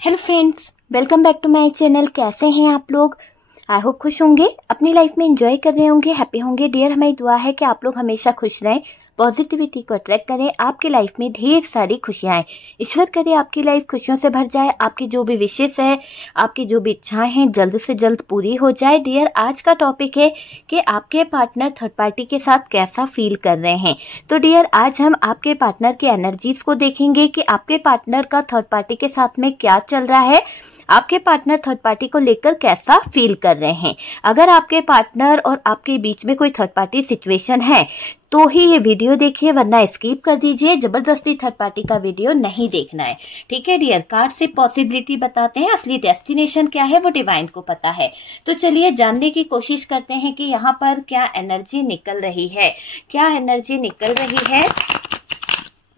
Hello friends, welcome back to my channel. कैसे हैं आप लोग? आई होप खुश होंगे, अपनी लाइफ में एंजॉय कर रहे होंगे, हैप्पी होंगे। डियर, हमारी दुआ है कि आप लोग हमेशा खुश रहें, पॉजिटिविटी को अट्रैक्ट करें, आपकी लाइफ में ढेर सारी खुशियां आए। ईश्वर करे आपकी लाइफ खुशियों से भर जाए, आपकी जो भी विशेष है, आपकी जो भी इच्छाएं हैं जल्द से जल्द पूरी हो जाए। डियर, आज का टॉपिक है कि आपके पार्टनर थर्ड पार्टी के साथ कैसा फील कर रहे हैं। तो डियर, आज हम आपके पार्टनर की एनर्जीज को देखेंगे कि आपके पार्टनर का थर्ड पार्टी के साथ में क्या चल रहा है, आपके पार्टनर थर्ड पार्टी को लेकर कैसा फील कर रहे हैं। अगर आपके पार्टनर और आपके बीच में कोई थर्ड पार्टी सिचुएशन है तो ही ये वीडियो देखिए, वरना स्किप कर दीजिए। जबरदस्ती थर्ड पार्टी का वीडियो नहीं देखना है, ठीक है डियर। कार्ड से पॉसिबिलिटी बताते हैं, असली डेस्टिनेशन क्या है वो डिवाइन को पता है। तो चलिए जानने की कोशिश करते हैं कि यहाँ पर क्या एनर्जी निकल रही है, क्या एनर्जी निकल रही है।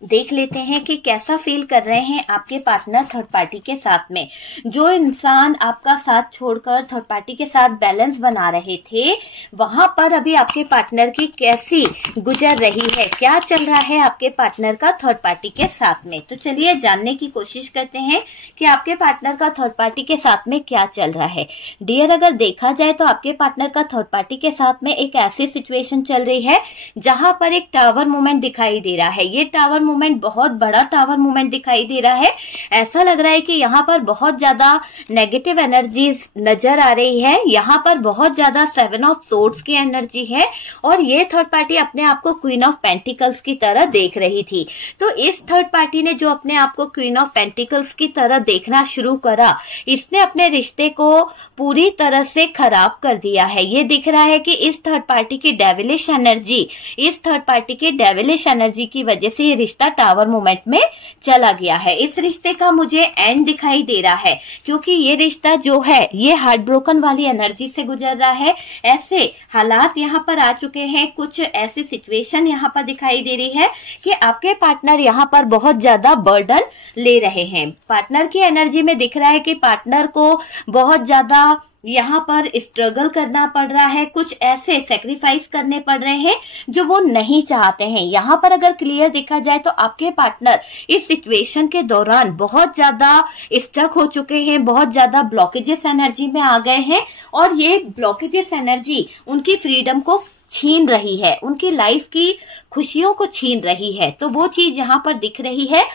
देख लेते हैं कि कैसा फील कर रहे हैं आपके पार्टनर थर्ड पार्टी के साथ में। जो इंसान आपका साथ छोड़कर थर्ड पार्टी के साथ बैलेंस बना रहे थे, वहां पर अभी आपके पार्टनर की कैसी गुजर रही है, क्या चल रहा है आपके पार्टनर का थर्ड पार्टी के साथ में। तो चलिए जानने की कोशिश करते हैं कि आपके पार्टनर का थर्ड पार्टी के साथ में क्या चल रहा है। डियर, अगर देखा जाए तो आपके पार्टनर का थर्ड पार्टी के साथ में एक ऐसी सिचुएशन चल रही है जहां पर एक टावर मूवमेंट दिखाई दे रहा है। ये टावर मूवमेंट बहुत बड़ा टावर मूवमेंट दिखाई दे रहा है। ऐसा लग रहा है कि यहाँ पर बहुत ज्यादा नेगेटिव एनर्जीज नजर आ रही है। यहाँ पर बहुत ज्यादा 7 ऑफ सोर्ड्स की एनर्जी है और ये थर्ड पार्टी अपने आप को क्वीन ऑफ पेंटिकल्स की तरह देख रही थी। तो इस थर्ड पार्टी ने जो अपने आप को क्वीन ऑफ पेंटिकल्स की तरह देखना शुरू करा, इसने अपने रिश्ते को पूरी तरह से खराब कर दिया है। ये दिख रहा है कि इस थर्ड पार्टी की डेविलिश एनर्जी, इस थर्ड पार्टी की डेविलिश एनर्जी की वजह से ये रिश्ता टावर मोमेंट में चला गया है। इस रिश्ते का मुझे एंड दिखाई दे रहा है, क्योंकि ये रिश्ता जो है ये हार्ट ब्रोकन वाली एनर्जी से गुजर रहा है। ऐसे हालात यहाँ पर आ चुके हैं, कुछ ऐसी सिचुएशन यहाँ पर दिखाई दे रही है कि आपके पार्टनर यहाँ पर बहुत ज्यादा बर्डन ले रहे हैं। पार्टनर की एनर्जी में दिख रहा है कि पार्टनर को बहुत ज्यादा यहाँ पर स्ट्रगल करना पड़ रहा है, कुछ ऐसे सेक्रीफाइस करने पड़ रहे हैं जो वो नहीं चाहते हैं। यहाँ पर अगर क्लियर देखा जाए तो आपके पार्टनर इस सिचुएशन के दौरान बहुत ज्यादा स्टक हो चुके हैं, बहुत ज्यादा ब्लॉकेजेस एनर्जी में आ गए हैं और ये ब्लॉकेजेस एनर्जी उनकी फ्रीडम को छीन रही है, उनकी लाइफ की खुशियों को छीन रही है। तो वो चीज यहाँ पर दिख रही है।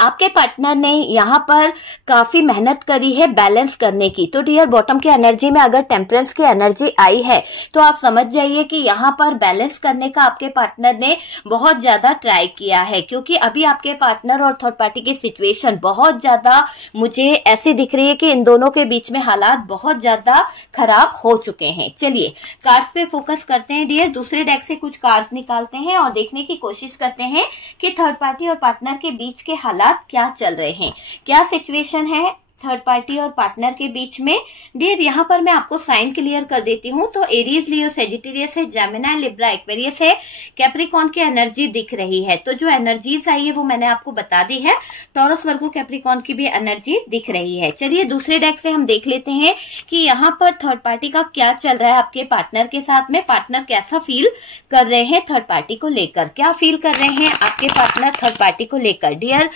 आपके पार्टनर ने यहाँ पर काफी मेहनत करी है बैलेंस करने की। तो डियर, बॉटम की एनर्जी में अगर टेम्परेंस की एनर्जी आई है तो आप समझ जाइए कि यहाँ पर बैलेंस करने का आपके पार्टनर ने बहुत ज्यादा ट्राई किया है, क्योंकि अभी आपके पार्टनर और थर्ड पार्टी की सिचुएशन बहुत ज्यादा मुझे ऐसी दिख रही है कि इन दोनों के बीच में हालात बहुत ज्यादा खराब हो चुके हैं। चलिए कार्ड्स पे फोकस करते हैं डियर। दूसरे डेक से कुछ कार्ड्स निकालते हैं और देखने की कोशिश करते हैं कि थर्ड पार्टी और पार्टनर के बीच के हालात क्या चल रहे हैं, क्या सिचुएशन है थर्ड पार्टी और पार्टनर के बीच में। डियर, यहाँ पर मैं आपको साइन क्लियर कर देती हूँ। तो एरीज, लियो, सेजिटेरियस है, जेमिनी, लिब्रा, एक्वेरियस है, कैप्रिकॉन की एनर्जी दिख रही है। तो जो एनर्जीज आई है वो मैंने आपको बता दी है। टॉरस, वर्गो, कैप्रिकॉन की भी एनर्जी दिख रही है। चलिए दूसरे डेक से हम देख लेते हैं कि यहाँ पर थर्ड पार्टी का क्या चल रहा है आपके पार्टनर के साथ में। पार्टनर कैसा फील कर रहे हैं थर्ड पार्टी को लेकर, क्या फील कर रहे हैं आपके पार्टनर थर्ड पार्टी को लेकर। डियर,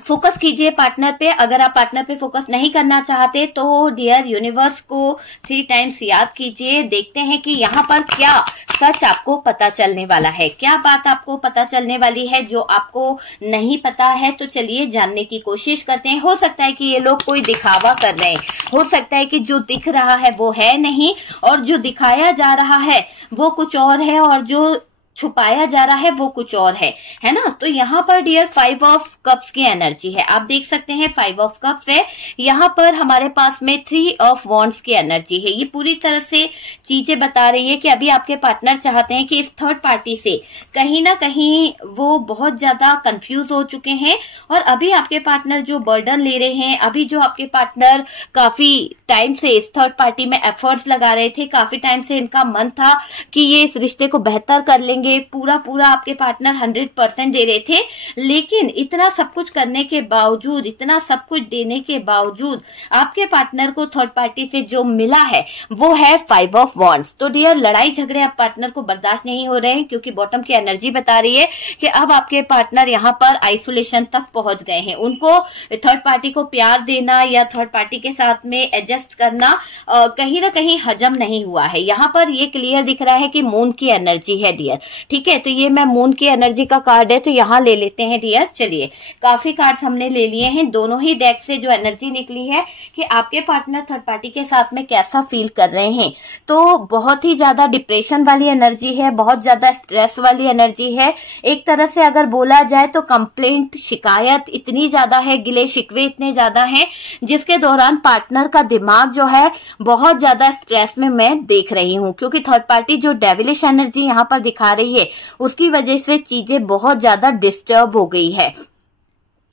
फोकस कीजिए पार्टनर पे। अगर आप पार्टनर पे फोकस नहीं करना चाहते तो डियर यूनिवर्स को 3 टाइम्स याद कीजिए। देखते हैं कि यहाँ पर क्या सच आपको पता चलने वाला है, क्या बात आपको पता चलने वाली है जो आपको नहीं पता है। तो चलिए जानने की कोशिश करते हैं। हो सकता है कि ये लोग कोई दिखावा कर रहे हैं, हो सकता है कि जो दिख रहा है वो है नहीं और जो दिखाया जा रहा है वो कुछ और है और जो छुपाया जा रहा है वो कुछ और है ना। तो यहाँ पर डियर 5 ऑफ कप्स की एनर्जी है, आप देख सकते हैं 5 ऑफ कप्स है। यहाँ पर हमारे पास में 3 ऑफ वॉन्ड्स की एनर्जी है। ये पूरी तरह से चीजें बता रही है कि अभी आपके पार्टनर चाहते हैं कि इस थर्ड पार्टी से कहीं ना कहीं वो बहुत ज्यादा कंफ्यूज हो चुके हैं और अभी आपके पार्टनर जो बर्डन ले रहे हैं, अभी जो आपके पार्टनर काफी टाइम से इस थर्ड पार्टी में एफर्ट्स लगा रहे थे, काफी टाइम से इनका मन था कि ये इस रिश्ते को बेहतर कर लेंगे, देंगे, पूरा पूरा आपके पार्टनर 100% दे रहे थे, लेकिन इतना सब कुछ करने के बावजूद, इतना सब कुछ देने के बावजूद आपके पार्टनर को थर्ड पार्टी से जो मिला है वो है 5 ऑफ वॉन्ड्स। तो डियर, लड़ाई झगड़े आप पार्टनर को बर्दाश्त नहीं हो रहे हैं, क्योंकि बॉटम की एनर्जी बता रही है कि अब आपके पार्टनर यहाँ पर आइसोलेशन तक पहुंच गए हैं। उनको थर्ड पार्टी को प्यार देना या थर्ड पार्टी के साथ में एडजस्ट करना कहीं ना कहीं हजम नहीं हुआ है। यहाँ पर ये क्लियर दिख रहा है कि मून की एनर्जी है डियर। ठीक है, तो ये मैं मून की एनर्जी का कार्ड है तो यहाँ ले लेते हैं डियर। चलिए, काफी कार्ड्स हमने ले लिए हैं, दोनों ही डेक से जो एनर्जी निकली है कि आपके पार्टनर थर्ड पार्टी के साथ में कैसा फील कर रहे हैं। तो बहुत ही ज्यादा डिप्रेशन वाली एनर्जी है, बहुत ज्यादा स्ट्रेस वाली एनर्जी है। एक तरह से अगर बोला जाए तो कंप्लेंट, शिकायत इतनी ज्यादा है, गिले शिकवे इतने ज्यादा हैं, जिसके दौरान पार्टनर का दिमाग जो है बहुत ज्यादा स्ट्रेस में मैं देख रही हूँ, क्योंकि थर्ड पार्टी जो डेविलिश एनर्जी यहाँ पर दिखा रही है उसकी वजह से चीजें बहुत ज्यादा डिस्टर्ब हो गई है।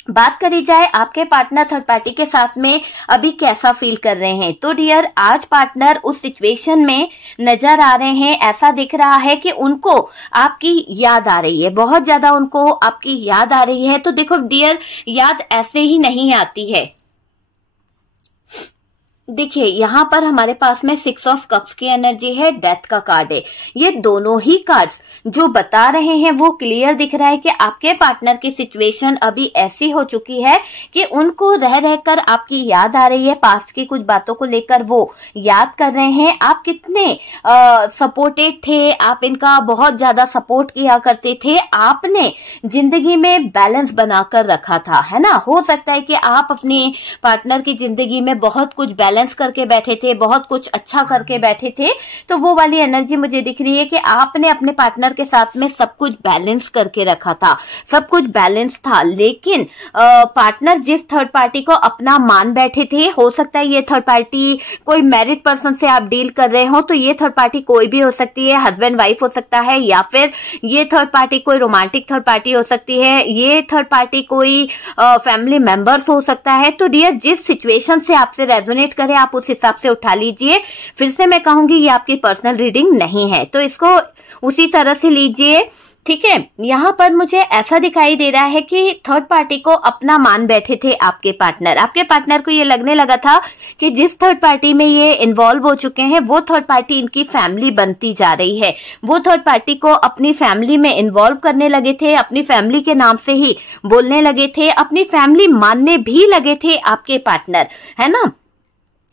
बात करी जाए आपके पार्टनर थर्ड पार्टी के साथ में अभी कैसा फील कर रहे हैं, तो डियर आज पार्टनर उस सिचुएशन में नजर आ रहे हैं। ऐसा दिख रहा है कि उनको आपकी याद आ रही है, बहुत ज्यादा उनको आपकी याद आ रही है। तो देखो डियर, याद ऐसे ही नहीं आती है। देखिए, यहाँ पर हमारे पास में 6 ऑफ कप्स की एनर्जी है, डेथ का कार्ड है। ये दोनों ही कार्ड्स जो बता रहे हैं वो क्लियर दिख रहा है कि आपके पार्टनर की सिचुएशन अभी ऐसी हो चुकी है कि उनको रह रहकर आपकी याद आ रही है, पास्ट की कुछ बातों को लेकर वो याद कर रहे हैं। आप कितने सपोर्टेड थे, आप इनका बहुत ज्यादा सपोर्ट किया करते थे, आपने जिंदगी में बैलेंस बनाकर रखा था, है ना। हो सकता है कि आप अपने पार्टनर की जिंदगी में बहुत कुछ बैलेंस करके बैठे थे, बहुत कुछ अच्छा करके बैठे थे। तो वो वाली एनर्जी मुझे दिख रही है कि आपने अपने पार्टनर के साथ में सब कुछ बैलेंस करके रखा था, सब कुछ बैलेंस था। लेकिन पार्टनर जिस थर्ड पार्टी को अपना मान बैठे थे, हो सकता है ये थर्ड पार्टी कोई मैरिड पर्सन से आप डील कर रहे हो, तो ये थर्ड पार्टी कोई भी हो सकती है, हस्बैंड वाइफ हो सकता है, या फिर ये थर्ड पार्टी कोई रोमांटिक थर्ड पार्टी हो सकती है, ये थर्ड पार्टी कोई फैमिली मेंबर्स हो सकता है। तो डियर, जिस सिचुएशन से आपसे रेजोनेट करे आप उस हिसाब से उठा लीजिए। फिर से मैं कहूंगी ये आपकी पर्सनल रीडिंग नहीं है, तो इसको उसी तरह से लीजिए। ठीक है, यहाँ पर मुझे ऐसा दिखाई दे रहा है कि थर्ड पार्टी को अपना मान बैठे थे आपके पार्टनर को ये लगने लगा था कि जिस थर्ड पार्टी में ये इन्वॉल्व हो चुके हैं वो थर्ड पार्टी इनकी फैमिली बनती जा रही है। वो थर्ड पार्टी को अपनी फैमिली में इन्वॉल्व करने लगे थे, अपनी फैमिली के नाम से ही बोलने लगे थे, अपनी फैमिली मानने भी लगे थे आपके पार्टनर, है ना।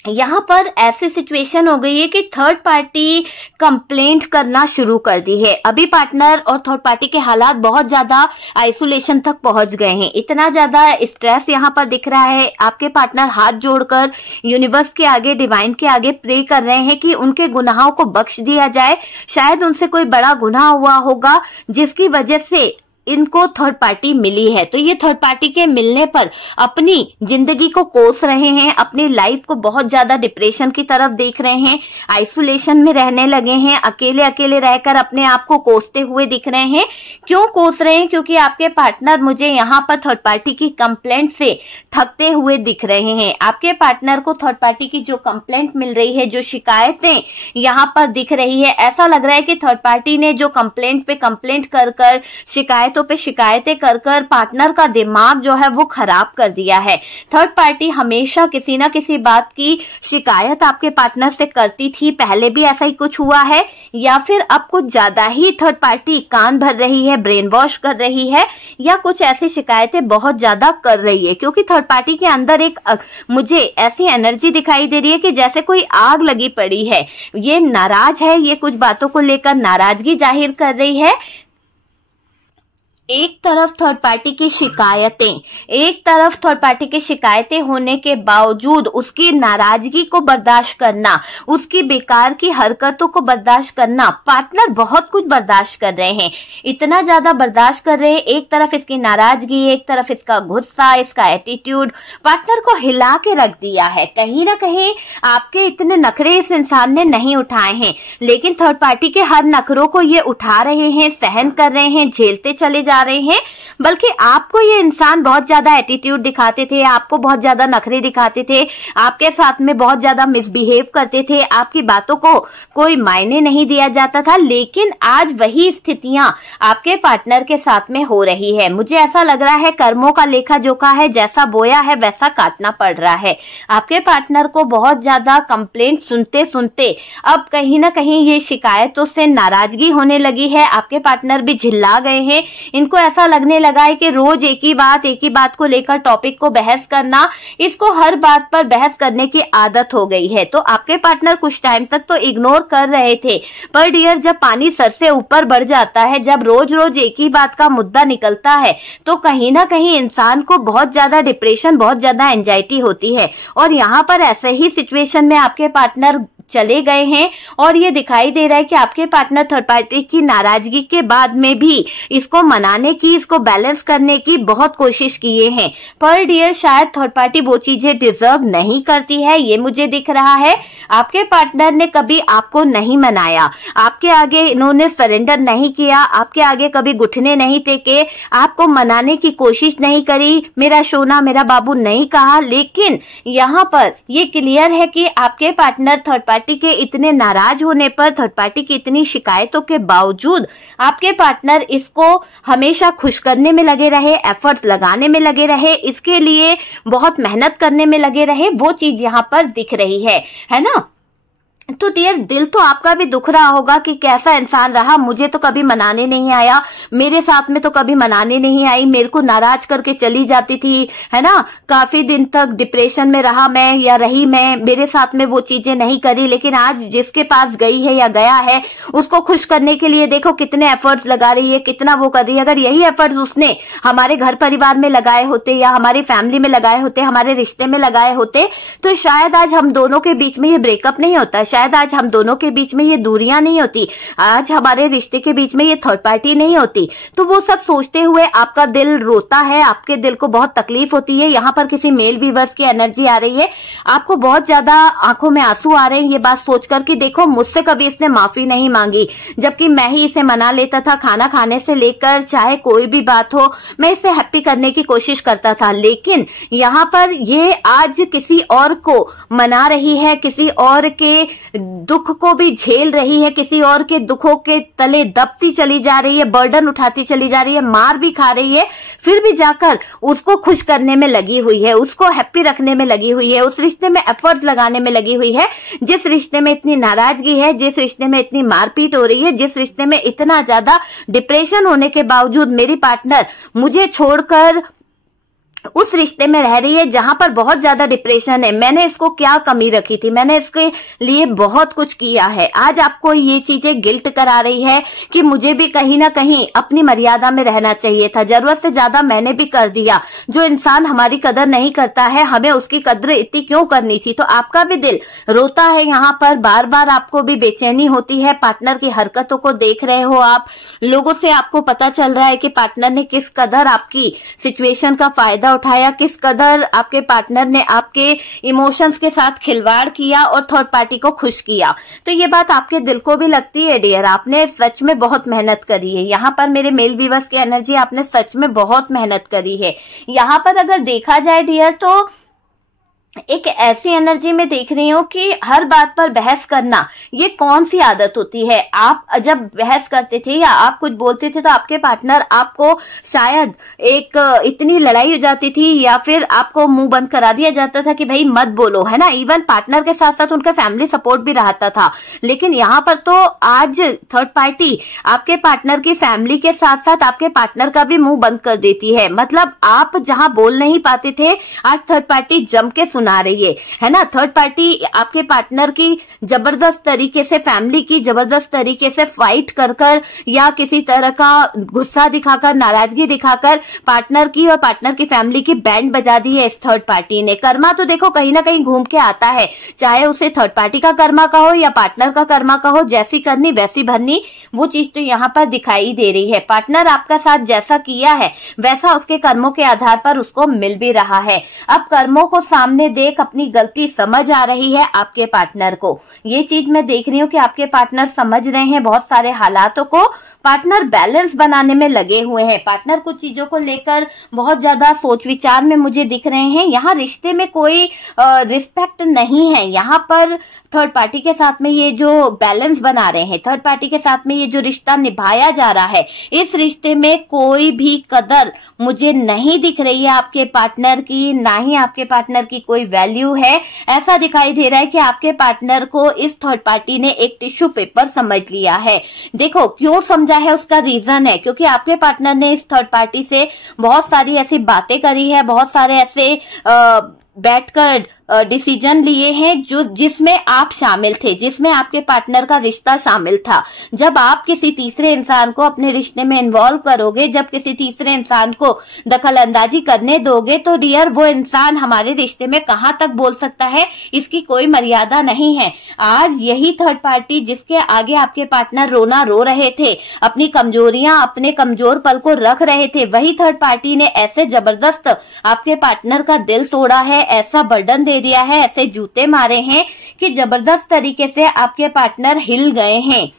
यहाँ पर ऐसी सिचुएशन हो गई है कि थर्ड पार्टी कंप्लेंट करना शुरू कर दी है। अभी पार्टनर और थर्ड पार्टी के हालात बहुत ज्यादा आइसोलेशन तक पहुंच गए हैं, इतना ज्यादा स्ट्रेस यहाँ पर दिख रहा है। आपके पार्टनर हाथ जोड़कर यूनिवर्स के आगे, डिवाइन के आगे प्रे कर रहे हैं कि उनके गुनाहों को बख्श दिया जाए। शायद उनसे कोई बड़ा गुनाह हुआ होगा जिसकी वजह से इनको थर्ड पार्टी मिली है। तो ये थर्ड पार्टी के मिलने पर अपनी जिंदगी को कोस रहे हैं, अपनी लाइफ को बहुत ज्यादा डिप्रेशन की तरफ देख रहे हैं, आइसोलेशन में रहने लगे हैं, अकेले अकेले रहकर अपने आप को कोसते हुए दिख रहे हैं। क्यों कोस रहे हैं? क्योंकि आपके पार्टनर मुझे यहाँ पर थर्ड पार्टी की कंप्लेंट से थकते हुए दिख रहे हैं। आपके पार्टनर को थर्ड पार्टी की जो कंप्लेंट मिल रही है, जो शिकायतें यहाँ पर दिख रही है, ऐसा लग रहा है कि थर्ड पार्टी ने जो कंप्लेंट पे कंप्लेंट कर कर, शिकायतों पे शिकायतें कर कर पार्टनर का दिमाग जो है वो खराब कर दिया है। थर्ड पार्टी हमेशा किसी ना किसी बात की शिकायत आपके पार्टनर से करती थी, पहले भी ऐसा ही कुछ हुआ है, या फिर अब कुछ ज्यादा ही थर्ड पार्टी कान भर रही है, ब्रेन वॉश कर रही है, या कुछ ऐसी शिकायतें बहुत ज्यादा कर रही है। क्योंकि थर्ड पार्टी के अंदर एक मुझे ऐसी एनर्जी दिखाई दे रही है कि जैसे कोई आग लगी पड़ी है, ये नाराज है, ये कुछ बातों को लेकर नाराजगी जाहिर कर रही है। एक तरफ थर्ड पार्टी की शिकायतें होने के बावजूद उसकी नाराजगी को बर्दाश्त करना, उसकी बेकार की हरकतों को बर्दाश्त करना, पार्टनर बहुत कुछ बर्दाश्त कर रहे हैं, इतना ज्यादा बर्दाश्त कर रहे हैं। एक तरफ इसकी नाराजगी, एक तरफ इसका गुस्सा, इसका एटीट्यूड पार्टनर को हिला के रख दिया है। कहीं ना कहीं आपके इतने नखरे इस इंसान ने नहीं उठाए हैं, लेकिन थर्ड पार्टी के हर नखरों को ये उठा रहे हैं, सहन कर रहे हैं, झेलते चले जा जा रहे हैं, बल्कि आपको ये इंसान बहुत ज्यादा एटीट्यूड दिखाते थे, आपको बहुत ज्यादा नखरे दिखाते थे, आपके साथ में बहुत ज्यादा मिसबिहेव करते थे, आपकी बातों को कोई मायने नहीं दिया जाता था। लेकिन आज वही स्थितियां आपके पार्टनर के साथ में हो रही है। मुझे ऐसा लग रहा है कर्मों का लेखा जोखा है, जैसा बोया है वैसा काटना पड़ रहा है। आपके पार्टनर को बहुत ज्यादा कंप्लेंट सुनते सुनते अब कहीं ना कहीं ये शिकायतों से नाराजगी होने लगी है। आपके पार्टनर भी झिल्ला गए हैं, इनको ऐसा लगने लगा है कि रोज एक ही बात को लेकर टॉपिक को बहस करना, इसको हर बात पर बहस करने की आदत हो गई है। तो आपके पार्टनर कुछ टाइम तक तो इग्नोर कर रहे थे, पर डियर जब पानी सर से ऊपर बढ़ जाता है, जब रोज रोज एक ही बात का मुद्दा निकलता है, तो कहीं ना कहीं इंसान को बहुत ज्यादा डिप्रेशन, बहुत ज्यादा एंजाइटी होती है। और यहाँ पर ऐसे ही सिचुएशन में आपके पार्टनर चले गए हैं और ये दिखाई दे रहा है कि आपके पार्टनर थर्ड पार्टी की नाराजगी के बाद में भी इसको मनाने की, इसको बैलेंस करने की बहुत कोशिश किए हैं। पर डियर शायद थर्ड पार्टी वो चीजें डिजर्व नहीं करती है, ये मुझे दिख रहा है। आपके पार्टनर ने कभी आपको नहीं मनाया, आपके आगे इन्होंने सरेंडर नहीं किया, आपके आगे कभी घुटने नहीं टेके, आपको मनाने की कोशिश नहीं करी, मेरा सोना मेरा बाबू नहीं कहा। लेकिन यहाँ पर ये क्लियर है कि आपके पार्टनर थर्ड पार्टी के इतने नाराज होने पर, थर्ड पार्टी की इतनी शिकायतों के बावजूद आपके पार्टनर इसको हमेशा खुश करने में लगे रहे, एफर्ट्स लगाने में लगे रहे, इसके लिए बहुत मेहनत करने में लगे रहे। वो चीज यहाँ पर दिख रही है ना। तो डियर दिल तो आपका भी दुख रहा होगा कि कैसा इंसान रहा, मुझे तो कभी मनाने नहीं आया, मेरे साथ में तो कभी मनाने नहीं आई, मेरे को नाराज करके चली जाती थी, है ना। काफी दिन तक डिप्रेशन में रहा मैं या रही मैं, मेरे साथ में वो चीजें नहीं करी। लेकिन आज जिसके पास गई है या गया है, उसको खुश करने के लिए देखो कितने एफर्ट्स लगा रही है, कितना वो कर रही है। अगर यही एफर्ट्स उसने हमारे घर परिवार में लगाए होते या हमारी फैमिली में लगाए होते, हमारे रिश्ते में लगाए होते, तो शायद आज हम दोनों के बीच में ये ब्रेकअप नहीं होता, शायद आज हम दोनों के बीच में ये दूरियां नहीं होती, आज हमारे रिश्ते के बीच में ये थर्ड पार्टी नहीं होती। तो वो सब सोचते हुए आपका दिल रोता है, आपके दिल को बहुत तकलीफ होती है। यहाँ पर किसी मेल व्यूअर्स की एनर्जी आ रही है, आपको बहुत ज्यादा आंखों में आंसू आ रहे हैं ये बात सोचकर कि देखो मुझसे कभी इसने माफी नहीं मांगी, जबकि मैं ही इसे मना लेता था, खाना खाने से लेकर चाहे कोई भी बात हो मैं इसे हैप्पी करने की कोशिश करता था। लेकिन यहाँ पर ये आज किसी और को मना रही है, किसी और के दुख को भी झेल रही है, किसी और के दुखों के तले दबती चली जा रही है, बर्डन उठाती चली जा रही है, मार भी खा रही है, फिर भी जाकर उसको खुश करने में लगी हुई है, उसको हैप्पी रखने में लगी हुई है, उस रिश्ते में एफर्ट्स लगाने में लगी हुई है। जिस रिश्ते में इतनी नाराजगी है, जिस रिश्ते में इतनी मारपीट हो रही है, जिस रिश्ते में इतना ज्यादा डिप्रेशन होने के बावजूद मेरी पार्टनर मुझे छोड़कर उस रिश्ते में रह रही है जहां पर बहुत ज्यादा डिप्रेशन है। मैंने इसको क्या कमी रखी थी, मैंने इसके लिए बहुत कुछ किया है। आज आपको ये चीजें गिल्ट करा रही है कि मुझे भी कहीं ना कहीं अपनी मर्यादा में रहना चाहिए था, जरूरत से ज्यादा मैंने भी कर दिया। जो इंसान हमारी कदर नहीं करता है, हमें उसकी कदर इतनी क्यों करनी थी। तो आपका भी दिल रोता है, यहाँ पर बार बार आपको भी बेचैनी होती है। पार्टनर की हरकतों को देख रहे हो आप, लोगों से आपको पता चल रहा है कि पार्टनर ने किस कदर आपकी सिचुएशन का फायदा उठाया, किस कदर आपके पार्टनर ने आपके इमोशंस के साथ खिलवाड़ किया और थर्ड पार्टी को खुश किया। तो ये बात आपके दिल को भी लगती है डियर, आपने सच में बहुत मेहनत करी है। यहाँ पर मेरे मेल व्यूअर्स की एनर्जी, आपने सच में बहुत मेहनत करी है। यहाँ पर अगर देखा जाए डियर तो एक ऐसी एनर्जी में देख रही हूँ कि हर बात पर बहस करना ये कौन सी आदत होती है। आप जब बहस करते थे या आप कुछ बोलते थे तो आपके पार्टनर आपको शायद एक इतनी लड़ाई हो जाती थी या फिर आपको मुंह बंद करा दिया जाता था कि भाई मत बोलो, है ना। इवन पार्टनर के साथ साथ उनका फैमिली सपोर्ट भी रहता था। लेकिन यहाँ पर तो आज थर्ड पार्टी आपके पार्टनर की फैमिली के साथ साथ आपके पार्टनर का भी मुंह बंद कर देती है। मतलब आप जहां बोल नहीं पाते थे, आज थर्ड पार्टी जम के आ रही है ना। थर्ड पार्टी आपके पार्टनर की जबरदस्त तरीके से, फैमिली की जबरदस्त तरीके से फाइट कर कर या किसी तरह का गुस्सा दिखाकर, नाराजगी दिखाकर पार्टनर की और पार्टनर की फैमिली की बैंड बजा दी है इस थर्ड पार्टी ने। कर्मा तो देखो कहीं ना कहीं घूम के आता है, चाहे उसे थर्ड पार्टी का कर्मा कहो या पार्टनर का कर्मा कहो, जैसी करनी वैसी भरनी, वो चीज तो यहाँ पर दिखाई दे रही है। पार्टनर आपका साथ जैसा किया है वैसा उसके कर्मों के आधार पर उसको मिल भी रहा है। अब कर्मों को सामने देख अपनी गलती समझ आ रही है आपके पार्टनर को। ये चीज मैं देख रही हूँ कि आपके पार्टनर समझ रहे हैं बहुत सारे हालातों को। पार्टनर बैलेंस बनाने में लगे हुए हैं। पार्टनर कुछ चीजों को लेकर बहुत ज्यादा सोच विचार में मुझे दिख रहे हैं। यहाँ रिश्ते में कोई रिस्पेक्ट नहीं है। यहाँ पर थर्ड पार्टी के साथ में ये जो बैलेंस बना रहे हैं, थर्ड पार्टी के साथ में ये जो रिश्ता निभाया जा रहा है, इस रिश्ते में कोई भी कदर मुझे नहीं दिख रही है आपके पार्टनर की, ना ही आपके पार्टनर की कोई वैल्यू है। ऐसा दिखाई दे रहा है कि आपके पार्टनर को इस थर्ड पार्टी ने एक टिश्यू पेपर समझ लिया है। देखो क्यों समझा है, उसका रीजन है क्योंकि आपके पार्टनर ने इस थर्ड पार्टी से बहुत सारी ऐसी बातें करी है, बहुत सारे ऐसे बैठकर डिसीजन लिए हैं जो जिसमें आप शामिल थे, जिसमें आपके पार्टनर का रिश्ता शामिल था। जब आप किसी तीसरे इंसान को अपने रिश्ते में इन्वॉल्व करोगे, जब किसी तीसरे इंसान को दखल अंदाजी करने दोगे, तो डियर वो इंसान हमारे रिश्ते में कहां तक बोल सकता है, इसकी कोई मर्यादा नहीं है। आज यही थर्ड पार्टी जिसके आगे आपके पार्टनर रोना रो रहे थे, अपनी कमजोरियां, अपने कमजोर पल को रख रहे थे, वही थर्ड पार्टी ने ऐसे जबरदस्त आपके पार्टनर का दिल तोड़ा है, ऐसा बर्डन दे दिया है, ऐसे जूते मारे हैं कि जबरदस्त तरीके से आपके पार्टनर हिल गए हैं।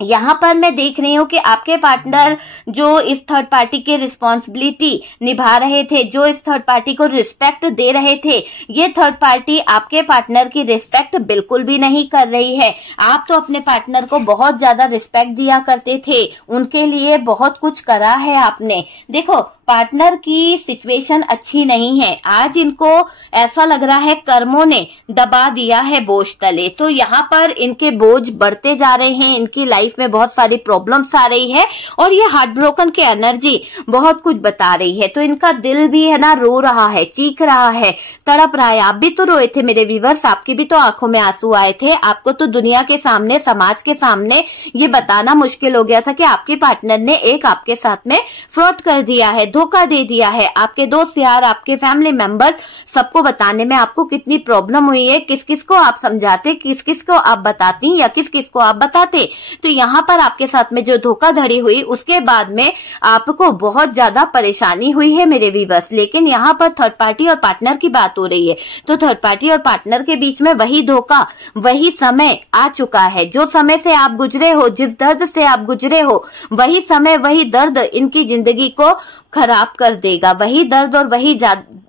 यहाँ पर मैं देख रही हूँ कि आपके पार्टनर जो इस थर्ड पार्टी की रिस्पॉन्सिबिलिटी निभा रहे थे, जो इस थर्ड पार्टी को रिस्पेक्ट दे रहे थे, ये थर्ड पार्टी आपके पार्टनर की रिस्पेक्ट बिल्कुल भी नहीं कर रही है। आप तो अपने पार्टनर को बहुत ज्यादा रिस्पेक्ट दिया करते थे, उनके लिए बहुत कुछ करा है आपने। देखो पार्टनर की सिचुएशन अच्छी नहीं है। आज इनको ऐसा लग रहा है कर्मों ने दबा दिया है बोझ तले, तो यहाँ पर इनके बोझ बढ़ते जा रहे हैं, इनकी लाइफ में बहुत सारी प्रॉब्लम्स आ रही है और ये हार्ट ब्रोकन की एनर्जी बहुत कुछ बता रही है। तो इनका दिल भी है ना रो रहा है, चीख रहा है, तड़प रहा है। आप भी तो रोए थे मेरे व्यूअर्स, आपकी भी तो आंखों में आंसू आए थे। आपको तो दुनिया के सामने, समाज के सामने ये बताना मुश्किल हो गया था कि आपके पार्टनर ने एक आपके साथ में फ्रॉड कर दिया है, धोखा दे दिया है। आपके दोस्त यार, आपके फैमिली मेंबर्स, सबको बताने में आपको कितनी प्रॉब्लम हुई है। किस किस को आप समझाते, किस किस को आप बताती या किस किस को आप बताते। तो यहाँ पर आपके साथ में जो धोखाधड़ी हुई, उसके बाद में आपको बहुत ज्यादा परेशानी हुई है मेरे व्यूअर्स। लेकिन यहाँ पर थर्ड पार्टी और पार्टनर की बात हो रही है, तो थर्ड पार्टी और पार्टनर के बीच में वही धोखा, वही समय आ चुका है। जो समय से आप गुजरे हो, जिस दर्द से आप गुजरे हो, वही समय, वही दर्द इनकी जिंदगी को खराब कर देगा। वही दर्द और वही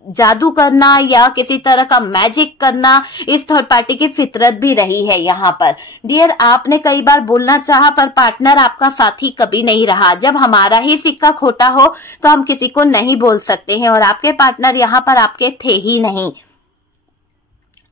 जादू करना या किसी तरह का मैजिक करना इस थर्ड पार्टी की फितरत भी रही है। यहाँ पर डियर आपने कई बार बोलना चाहा, पर पार्टनर आपका साथी कभी नहीं रहा। जब हमारा ही सिक्का खोटा हो तो हम किसी को नहीं बोल सकते हैं, और आपके पार्टनर यहाँ पर आपके थे ही नहीं।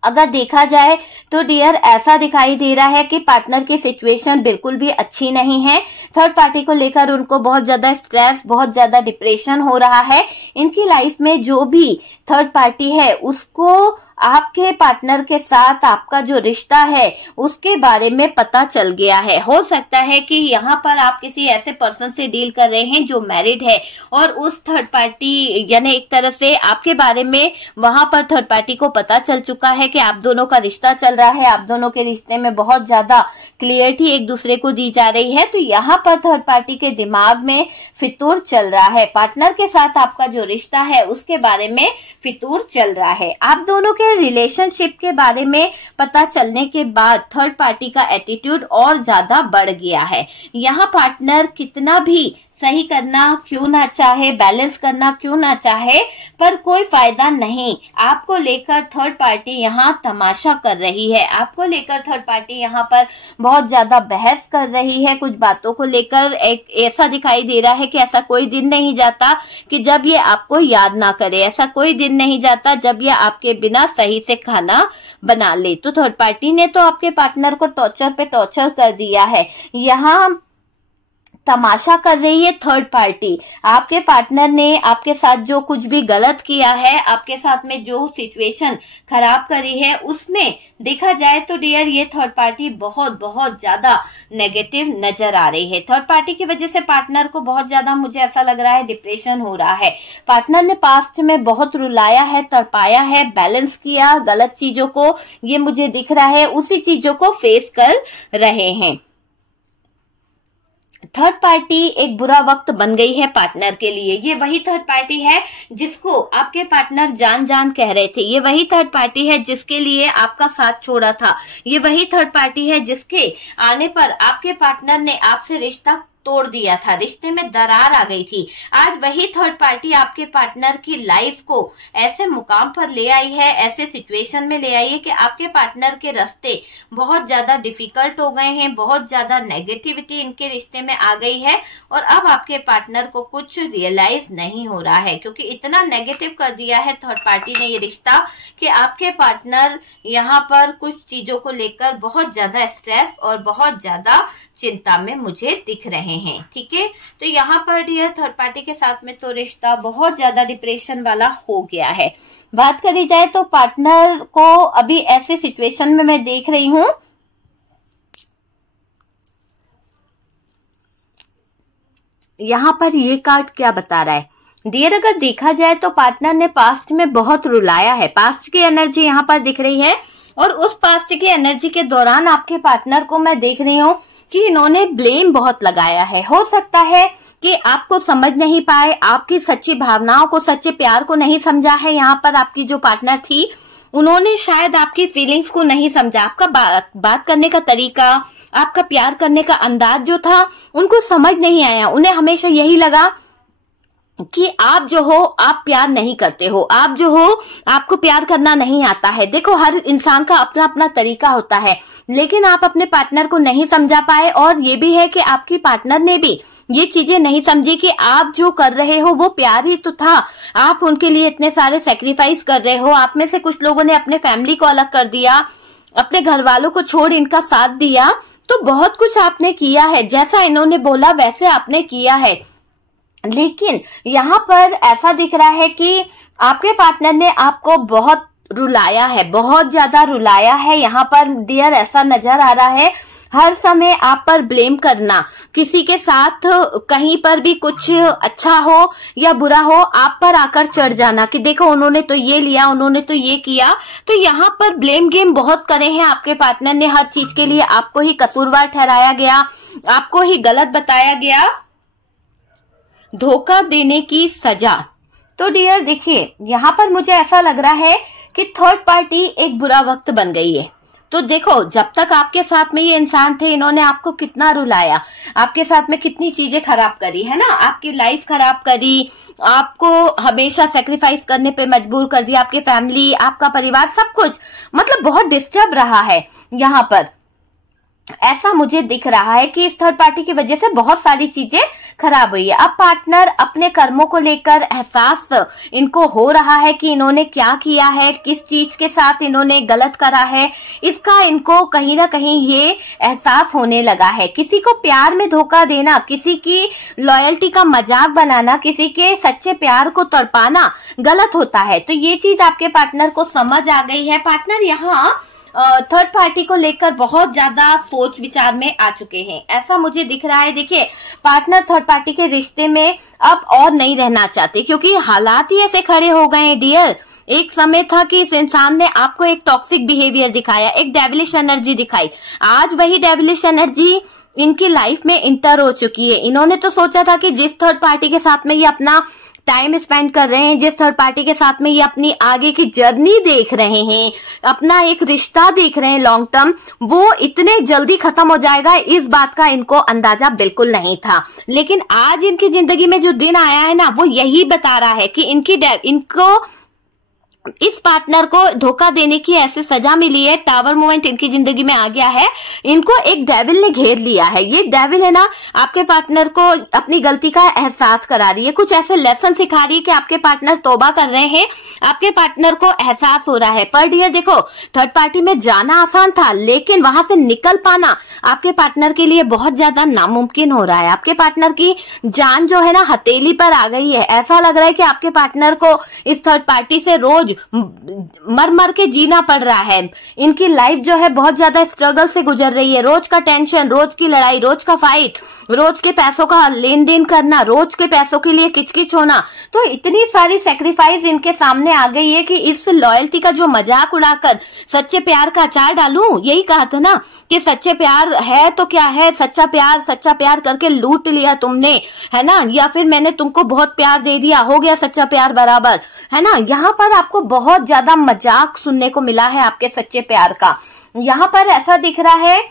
अगर देखा जाए तो डियर ऐसा दिखाई दे रहा है कि पार्टनर की सिचुएशन बिल्कुल भी अच्छी नहीं है। थर्ड पार्टी को लेकर उनको बहुत ज्यादा स्ट्रेस, बहुत ज्यादा डिप्रेशन हो रहा है। इनकी लाइफ में जो भी थर्ड पार्टी है उसको आपके पार्टनर के साथ आपका जो रिश्ता है उसके बारे में पता चल गया है। हो सकता है कि यहाँ पर आप किसी ऐसे पर्सन से डील कर रहे हैं जो मैरिड है, और उस थर्ड पार्टी यानी एक तरह से आपके बारे में वहां पर थर्ड पार्टी को पता चल चुका है कि आप दोनों का रिश्ता चल रहा है, आप दोनों के रिश्ते में बहुत ज्यादा क्लियरिटी एक दूसरे को दी जा रही है। तो यहाँ पर थर्ड पार्टी के दिमाग में फितूर चल रहा है। पार्टनर के साथ आपका जो रिश्ता है उसके बारे में फितूर चल रहा है। आप दोनों के रिलेशनशिप के बारे में पता चलने के बाद थर्ड पार्टी का एटीट्यूड और ज्यादा बढ़ गया है। यहाँ पार्टनर कितना भी सही करना क्यों ना चाहे, बैलेंस करना क्यों ना चाहे, पर कोई फायदा नहीं। आपको लेकर थर्ड पार्टी यहाँ तमाशा कर रही है, आपको लेकर थर्ड पार्टी यहाँ पर बहुत ज्यादा बहस कर रही है। कुछ बातों को लेकर एक ऐसा दिखाई दे रहा है कि ऐसा कोई दिन नहीं जाता कि जब ये आपको याद ना करे, ऐसा कोई दिन नहीं जाता जब ये आपके बिना सही से खाना बना ले। तो थर्ड पार्टी ने तो आपके पार्टनर को टॉर्चर पे टॉर्चर कर दिया है। यहाँ तमाशा कर रही है थर्ड पार्टी। आपके पार्टनर ने आपके साथ जो कुछ भी गलत किया है, आपके साथ में जो सिचुएशन खराब करी है, उसमें देखा जाए तो डियर ये थर्ड पार्टी बहुत बहुत ज्यादा नेगेटिव नजर आ रही है। थर्ड पार्टी की वजह से पार्टनर को बहुत ज्यादा, मुझे ऐसा लग रहा है, डिप्रेशन हो रहा है। पार्टनर ने पास्ट में बहुत रुलाया है, तड़पाया है, बैलेंस किया गलत चीजों को, ये मुझे दिख रहा है। उसी चीजों को फेस कर रहे हैं। थर्ड पार्टी एक बुरा वक्त बन गई है पार्टनर के लिए। ये वही थर्ड पार्टी है जिसको आपके पार्टनर जान जान कह रहे थे। ये वही थर्ड पार्टी है जिसके लिए आपका साथ छोड़ा था। ये वही थर्ड पार्टी है जिसके आने पर आपके पार्टनर ने आपसे रिश्ता तोड़ दिया था, रिश्ते में दरार आ गई थी। आज वही थर्ड पार्टी आपके पार्टनर की लाइफ को ऐसे मुकाम पर ले आई है, ऐसे सिचुएशन में ले आई है कि आपके पार्टनर के रास्ते बहुत ज्यादा डिफिकल्ट हो गए हैं, बहुत ज्यादा नेगेटिविटी इनके रिश्ते में आ गई है और अब आपके पार्टनर को कुछ रियलाइज नहीं हो रहा है, क्योंकि इतना नेगेटिव कर दिया है थर्ड पार्टी ने ये रिश्ता कि आपके पार्टनर यहाँ पर कुछ चीजों को लेकर बहुत ज्यादा स्ट्रेस और बहुत ज्यादा चिंता में मुझे दिख रहे हैं। ठीक है, तो यहाँ पर डियर थर्ड पार्टी के साथ में तो रिश्ता बहुत ज्यादा डिप्रेशन वाला हो गया है। बात करी जाए तो पार्टनर को अभी ऐसे सिचुएशन में मैं देख रही हूं, यहाँ पर ये कार्ड क्या बता रहा है डियर, अगर देखा जाए तो पार्टनर ने पास्ट में बहुत रुलाया है। पास्ट की एनर्जी यहाँ पर दिख रही है और उस पास्ट की एनर्जी के दौरान आपके पार्टनर को मैं देख रही हूँ कि इन्होंने ब्लेम बहुत लगाया है। हो सकता है कि आपको समझ नहीं पाए, आपकी सच्ची भावनाओं को, सच्चे प्यार को नहीं समझा है। यहाँ पर आपकी जो पार्टनर थी उन्होंने शायद आपकी फीलिंग्स को नहीं समझा, आपका बात करने का तरीका, आपका प्यार करने का अंदाज जो था उनको समझ नहीं आया। उन्हें हमेशा यही लगा कि आप जो हो आप प्यार नहीं करते हो, आप जो हो आपको प्यार करना नहीं आता है। देखो, हर इंसान का अपना अपना तरीका होता है, लेकिन आप अपने पार्टनर को नहीं समझा पाए और ये भी है कि आपकी पार्टनर ने भी ये चीजें नहीं समझी कि आप जो कर रहे हो वो प्यार ही तो था। आप उनके लिए इतने सारे सेक्रीफाइस कर रहे हो। आप में से कुछ लोगों ने अपने फैमिली को अलग कर दिया, अपने घर वालों को छोड़ इनका साथ दिया, तो बहुत कुछ आपने किया है। जैसा इन्होंने बोला वैसे आपने किया है, लेकिन यहाँ पर ऐसा दिख रहा है कि आपके पार्टनर ने आपको बहुत रुलाया है, बहुत ज्यादा रुलाया है। यहाँ पर डियर ऐसा नजर आ रहा है हर समय आप पर ब्लेम करना, किसी के साथ कहीं पर भी कुछ अच्छा हो या बुरा हो आप पर आकर चढ़ जाना कि देखो उन्होंने तो ये लिया, उन्होंने तो ये किया। तो यहाँ पर ब्लेम गेम बहुत करे हैं आपके पार्टनर ने। हर चीज के लिए आपको ही कसूरवार ठहराया गया, आपको ही गलत बताया गया, धोखा देने की सजा। तो डियर देखिए, यहाँ पर मुझे ऐसा लग रहा है कि थर्ड पार्टी एक बुरा वक्त बन गई है। तो देखो, जब तक आपके साथ में ये इंसान थे इन्होंने आपको कितना रुलाया, आपके साथ में कितनी चीजें खराब करी है ना, आपकी लाइफ खराब करी, आपको हमेशा सेक्रीफाइस करने पे मजबूर कर दिया, आपकी फैमिली, आपका परिवार, सब कुछ मतलब बहुत डिस्टर्ब रहा है। यहाँ पर ऐसा मुझे दिख रहा है कि इस थर्ड पार्टी की वजह से बहुत सारी चीजें खराब हुई है। अब पार्टनर अपने कर्मों को लेकर एहसास इनको हो रहा है कि इन्होंने क्या किया है, किस चीज के साथ इन्होंने गलत करा है, इसका इनको कहीं ना कहीं ये एहसास होने लगा है। किसी को प्यार में धोखा देना, किसी की लॉयल्टी का मजाक बनाना, किसी के सच्चे प्यार को तड़पाना गलत होता है। तो ये चीज आपके पार्टनर को समझ आ गई है। पार्टनर यहाँ थर्ड पार्टी को लेकर बहुत ज्यादा सोच विचार में आ चुके हैं, ऐसा मुझे दिख रहा है। देखिए, पार्टनर थर्ड पार्टी के रिश्ते में अब और नहीं रहना चाहते, क्योंकि हालात ही ऐसे खड़े हो गए हैं डियर। एक समय था कि इस इंसान ने आपको एक टॉक्सिक बिहेवियर दिखाया, एक डेविलिश एनर्जी दिखाई। आज वही डेविलिश एनर्जी इनकी लाइफ में इंटर हो चुकी है। इन्होंने तो सोचा था कि जिस थर्ड पार्टी के साथ में ये अपना टाइम स्पेंड कर रहे हैं, जिस थर्ड पार्टी के साथ में ये अपनी आगे की जर्नी देख रहे हैं, अपना एक रिश्ता देख रहे हैं लॉन्ग टर्म, वो इतने जल्दी खत्म हो जाएगा, इस बात का इनको अंदाजा बिल्कुल नहीं था। लेकिन आज इनकी जिंदगी में जो दिन आया है ना, वो यही बता रहा है कि इनको इस पार्टनर को धोखा देने की ऐसे सजा मिली है। टावर मोमेंट इनकी जिंदगी में आ गया है, इनको एक डेविल ने घेर लिया है। ये डेविल है ना, आपके पार्टनर को अपनी गलती का एहसास करा रही है, कुछ ऐसे लेसन सिखा रही है कि आपके पार्टनर तौबा कर रहे हैं, आपके पार्टनर को एहसास हो रहा है। पर डियर देखो, थर्ड पार्टी में जाना आसान था, लेकिन वहां से निकल पाना आपके पार्टनर के लिए बहुत ज्यादा नामुमकिन हो रहा है। आपके पार्टनर की जान जो है ना हथेली पर आ गई है। ऐसा लग रहा है कि आपके पार्टनर को इस थर्ड पार्टी से रोज मर मर के जीना पड़ रहा है। इनकी लाइफ जो है बहुत ज्यादा स्ट्रगल से गुजर रही है। रोज का टेंशन, रोज की लड़ाई, रोज का फाइट, रोज के पैसों का लेन देन करना, रोज के पैसों के लिए किचकिच होना। तो इतनी सारी सेक्रीफाइस इनके सामने आ गई है कि इस लॉयल्टी का जो मजाक उड़ाकर सच्चे प्यार का अचार डालूं, यही कहा था ना कि सच्चे प्यार है तो क्या है, सच्चा प्यार करके लूट लिया तुमने, है ना, या फिर मैंने तुमको बहुत प्यार दे दिया, हो गया सच्चा प्यार बराबर, है ना। यहाँ पर आपको बहुत ज्यादा मजाक सुनने को मिला है आपके सच्चे प्यार का। यहाँ पर ऐसा दिख रहा है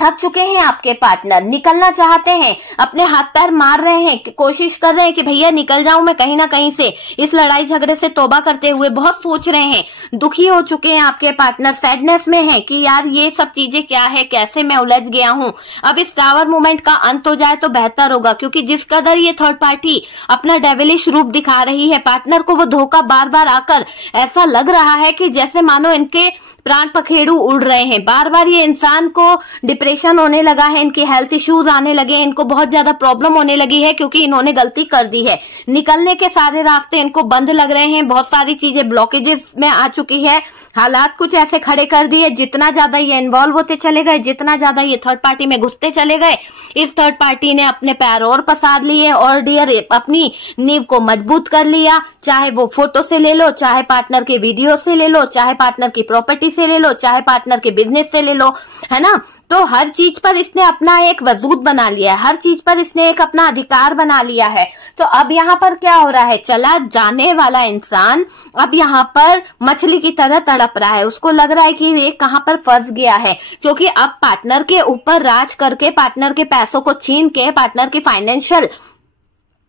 थक चुके हैं आपके पार्टनर, निकलना चाहते हैं, अपने हाथ पैर मार रहे हैं, कोशिश कर रहे हैं कि भैया निकल जाऊं मैं कहीं ना कहीं से, इस लड़ाई झगड़े से तौबा करते हुए बहुत सोच रहे हैं, दुखी हो चुके हैं आपके पार्टनर, सैडनेस में है कि यार ये सब चीजें क्या है, कैसे मैं उलझ गया हूं। अब इस टावर मूवमेंट का अंत हो जाए तो बेहतर होगा, क्योंकि जिस कदर ये थर्ड पार्टी अपना डेविलिश रूप दिखा रही है, पार्टनर को वो धोखा बार बार आकर ऐसा लग रहा है कि जैसे मानो इनके प्राण पखेरु उड़ रहे हैं। बार बार ये इंसान को डिप्रेशन होने लगा है, इनकी हेल्थ इश्यूज आने लगे हैं, इनको बहुत ज्यादा प्रॉब्लम होने लगी है क्योंकि इन्होंने गलती कर दी है। निकलने के सारे रास्ते इनको बंद लग रहे हैं, बहुत सारी चीजें ब्लॉकेजेस में आ चुकी है, हालात कुछ ऐसे खड़े कर दिए। जितना ज्यादा ये इन्वॉल्व होते चले गए, जितना ज्यादा ये थर्ड पार्टी में घुसते चले गए, इस थर्ड पार्टी ने अपने पैर और पसार लिए और डियर अपनी नींव को मजबूत कर लिया। चाहे वो फोटो से ले लो, चाहे पार्टनर के वीडियो से ले लो, चाहे पार्टनर की प्रॉपर्टी से ले लो, चाहे पार्टनर के बिजनेस से ले लो, है ना। तो हर चीज पर इसने अपना एक वजूद बना लिया है, हर चीज पर इसने एक अपना अधिकार बना लिया है। तो अब यहाँ पर क्या हो रहा है, चला जाने वाला इंसान अब यहाँ पर मछली की तरह तड़प रहा है। उसको लग रहा है कि ये कहाँ पर फंस गया है, क्योंकि अब पार्टनर के ऊपर राज करके, पार्टनर के पैसों को छीन के, पार्टनर की फाइनेंशियल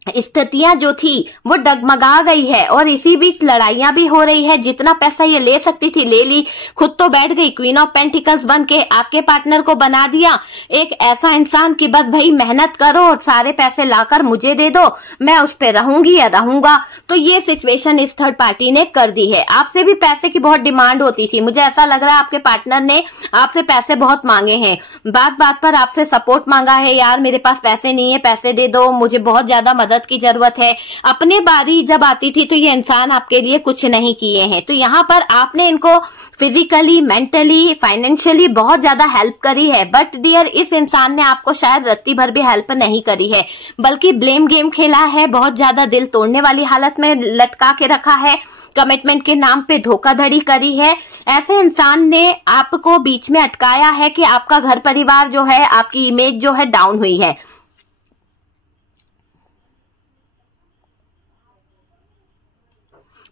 स्थितियां जो थी वो डगमगा गई है। और इसी बीच लड़ाइयां भी हो रही है, जितना पैसा ये ले सकती थी ले ली, खुद तो बैठ गई, क्वीन ऑफ पेंटिकल्स बन के आपके पार्टनर को बना दिया एक ऐसा इंसान कि बस भाई मेहनत करो और सारे पैसे लाकर मुझे दे दो, मैं उस पे रहूंगी या रहूंगा। तो ये सिचुएशन इस थर्ड पार्टी ने कर दी है। आपसे भी पैसे की बहुत डिमांड होती थी, मुझे ऐसा लग रहा है आपके पार्टनर ने आपसे पैसे बहुत मांगे हैं, बात बात पर आपसे सपोर्ट मांगा है, यार मेरे पास पैसे नहीं है, पैसे दे दो, मुझे बहुत ज्यादा मदद की जरूरत है। अपने बारी जब आती थी तो ये इंसान आपके लिए कुछ नहीं किए हैं। तो यहाँ पर आपने इनको फिजिकली, मेंटली, फाइनेंशियली बहुत ज्यादा हेल्प करी है, बट डियर इस इंसान ने आपको शायद रत्ती भर भी हेल्प नहीं करी है, बल्कि ब्लेम गेम खेला है, बहुत ज्यादा दिल तोड़ने वाली हालत में लटका के रखा है, कमिटमेंट के नाम पे धोखाधड़ी करी है। ऐसे इंसान ने आपको बीच में अटकाया है कि आपका घर परिवार जो है, आपकी इमेज जो है डाउन हुई है।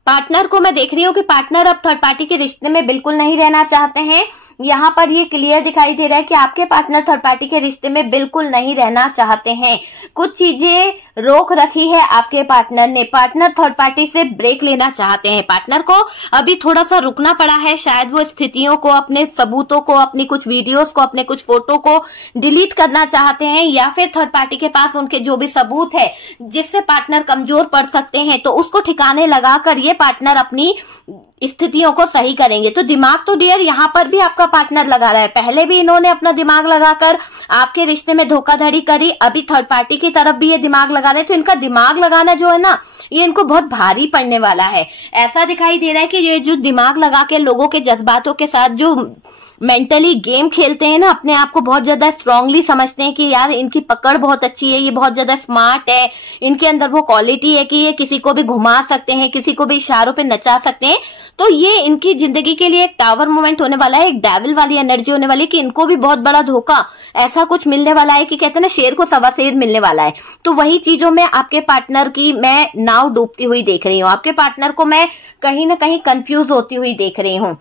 पार्टनर को मैं देख रही हूँ कि पार्टनर अब थर्ड पार्टी के रिश्ते में बिल्कुल नहीं रहना चाहते हैं। यहाँ पर ये क्लियर दिखाई दे रहा है कि आपके पार्टनर थर्ड पार्टी के रिश्ते में बिल्कुल नहीं रहना चाहते हैं। कुछ चीजें रोक रखी है आपके पार्टनर ने, पार्टनर थर्ड पार्टी से ब्रेक लेना चाहते हैं। पार्टनर को अभी थोड़ा सा रुकना पड़ा है, शायद वो स्थितियों को, अपने सबूतों को, अपनी कुछ वीडियोस को, अपने कुछ फोटो को डिलीट करना चाहते हैं, या फिर थर्ड पार्टी के पास उनके जो भी सबूत है जिससे पार्टनर कमजोर पड़ सकते हैं, तो उसको ठिकाने लगाकर ये पार्टनर अपनी स्थितियों को सही करेंगे। तो दिमाग तो डियर यहाँ पर भी आपका पार्टनर लगा रहा है, पहले भी इन्होंने अपना दिमाग लगाकर आपके रिश्ते में धोखाधड़ी करी, अभी थर्ड पार्टी की तरफ भी ये दिमाग लगा रहे हैं। तो इनका दिमाग लगाना जो है ना, ये इनको बहुत भारी पड़ने वाला है। ऐसा दिखाई दे रहा है कि ये जो दिमाग लगा के लोगों के जज्बातों के साथ जो मेंटली गेम खेलते हैं ना, अपने आप को बहुत ज्यादा स्ट्रांगली समझते हैं कि यार इनकी पकड़ बहुत अच्छी है, ये बहुत ज्यादा स्मार्ट है, इनके अंदर वो क्वालिटी है कि ये किसी को भी घुमा सकते हैं, किसी को भी इशारों पे नचा सकते हैं। तो ये इनकी जिंदगी के लिए एक टावर मोमेंट होने वाला है, एक डेविल वाली एनर्जी होने वाली है कि इनको भी बहुत बड़ा धोखा ऐसा कुछ मिलने वाला है कि कहते हैं ना, शेर को सवा शेर मिलने वाला है। तो वही चीजों में आपके पार्टनर की मैं नाव डूबती हुई देख रही हूँ, आपके पार्टनर को मैं कहीं ना कहीं कंफ्यूज होती हुई देख रही हूँ।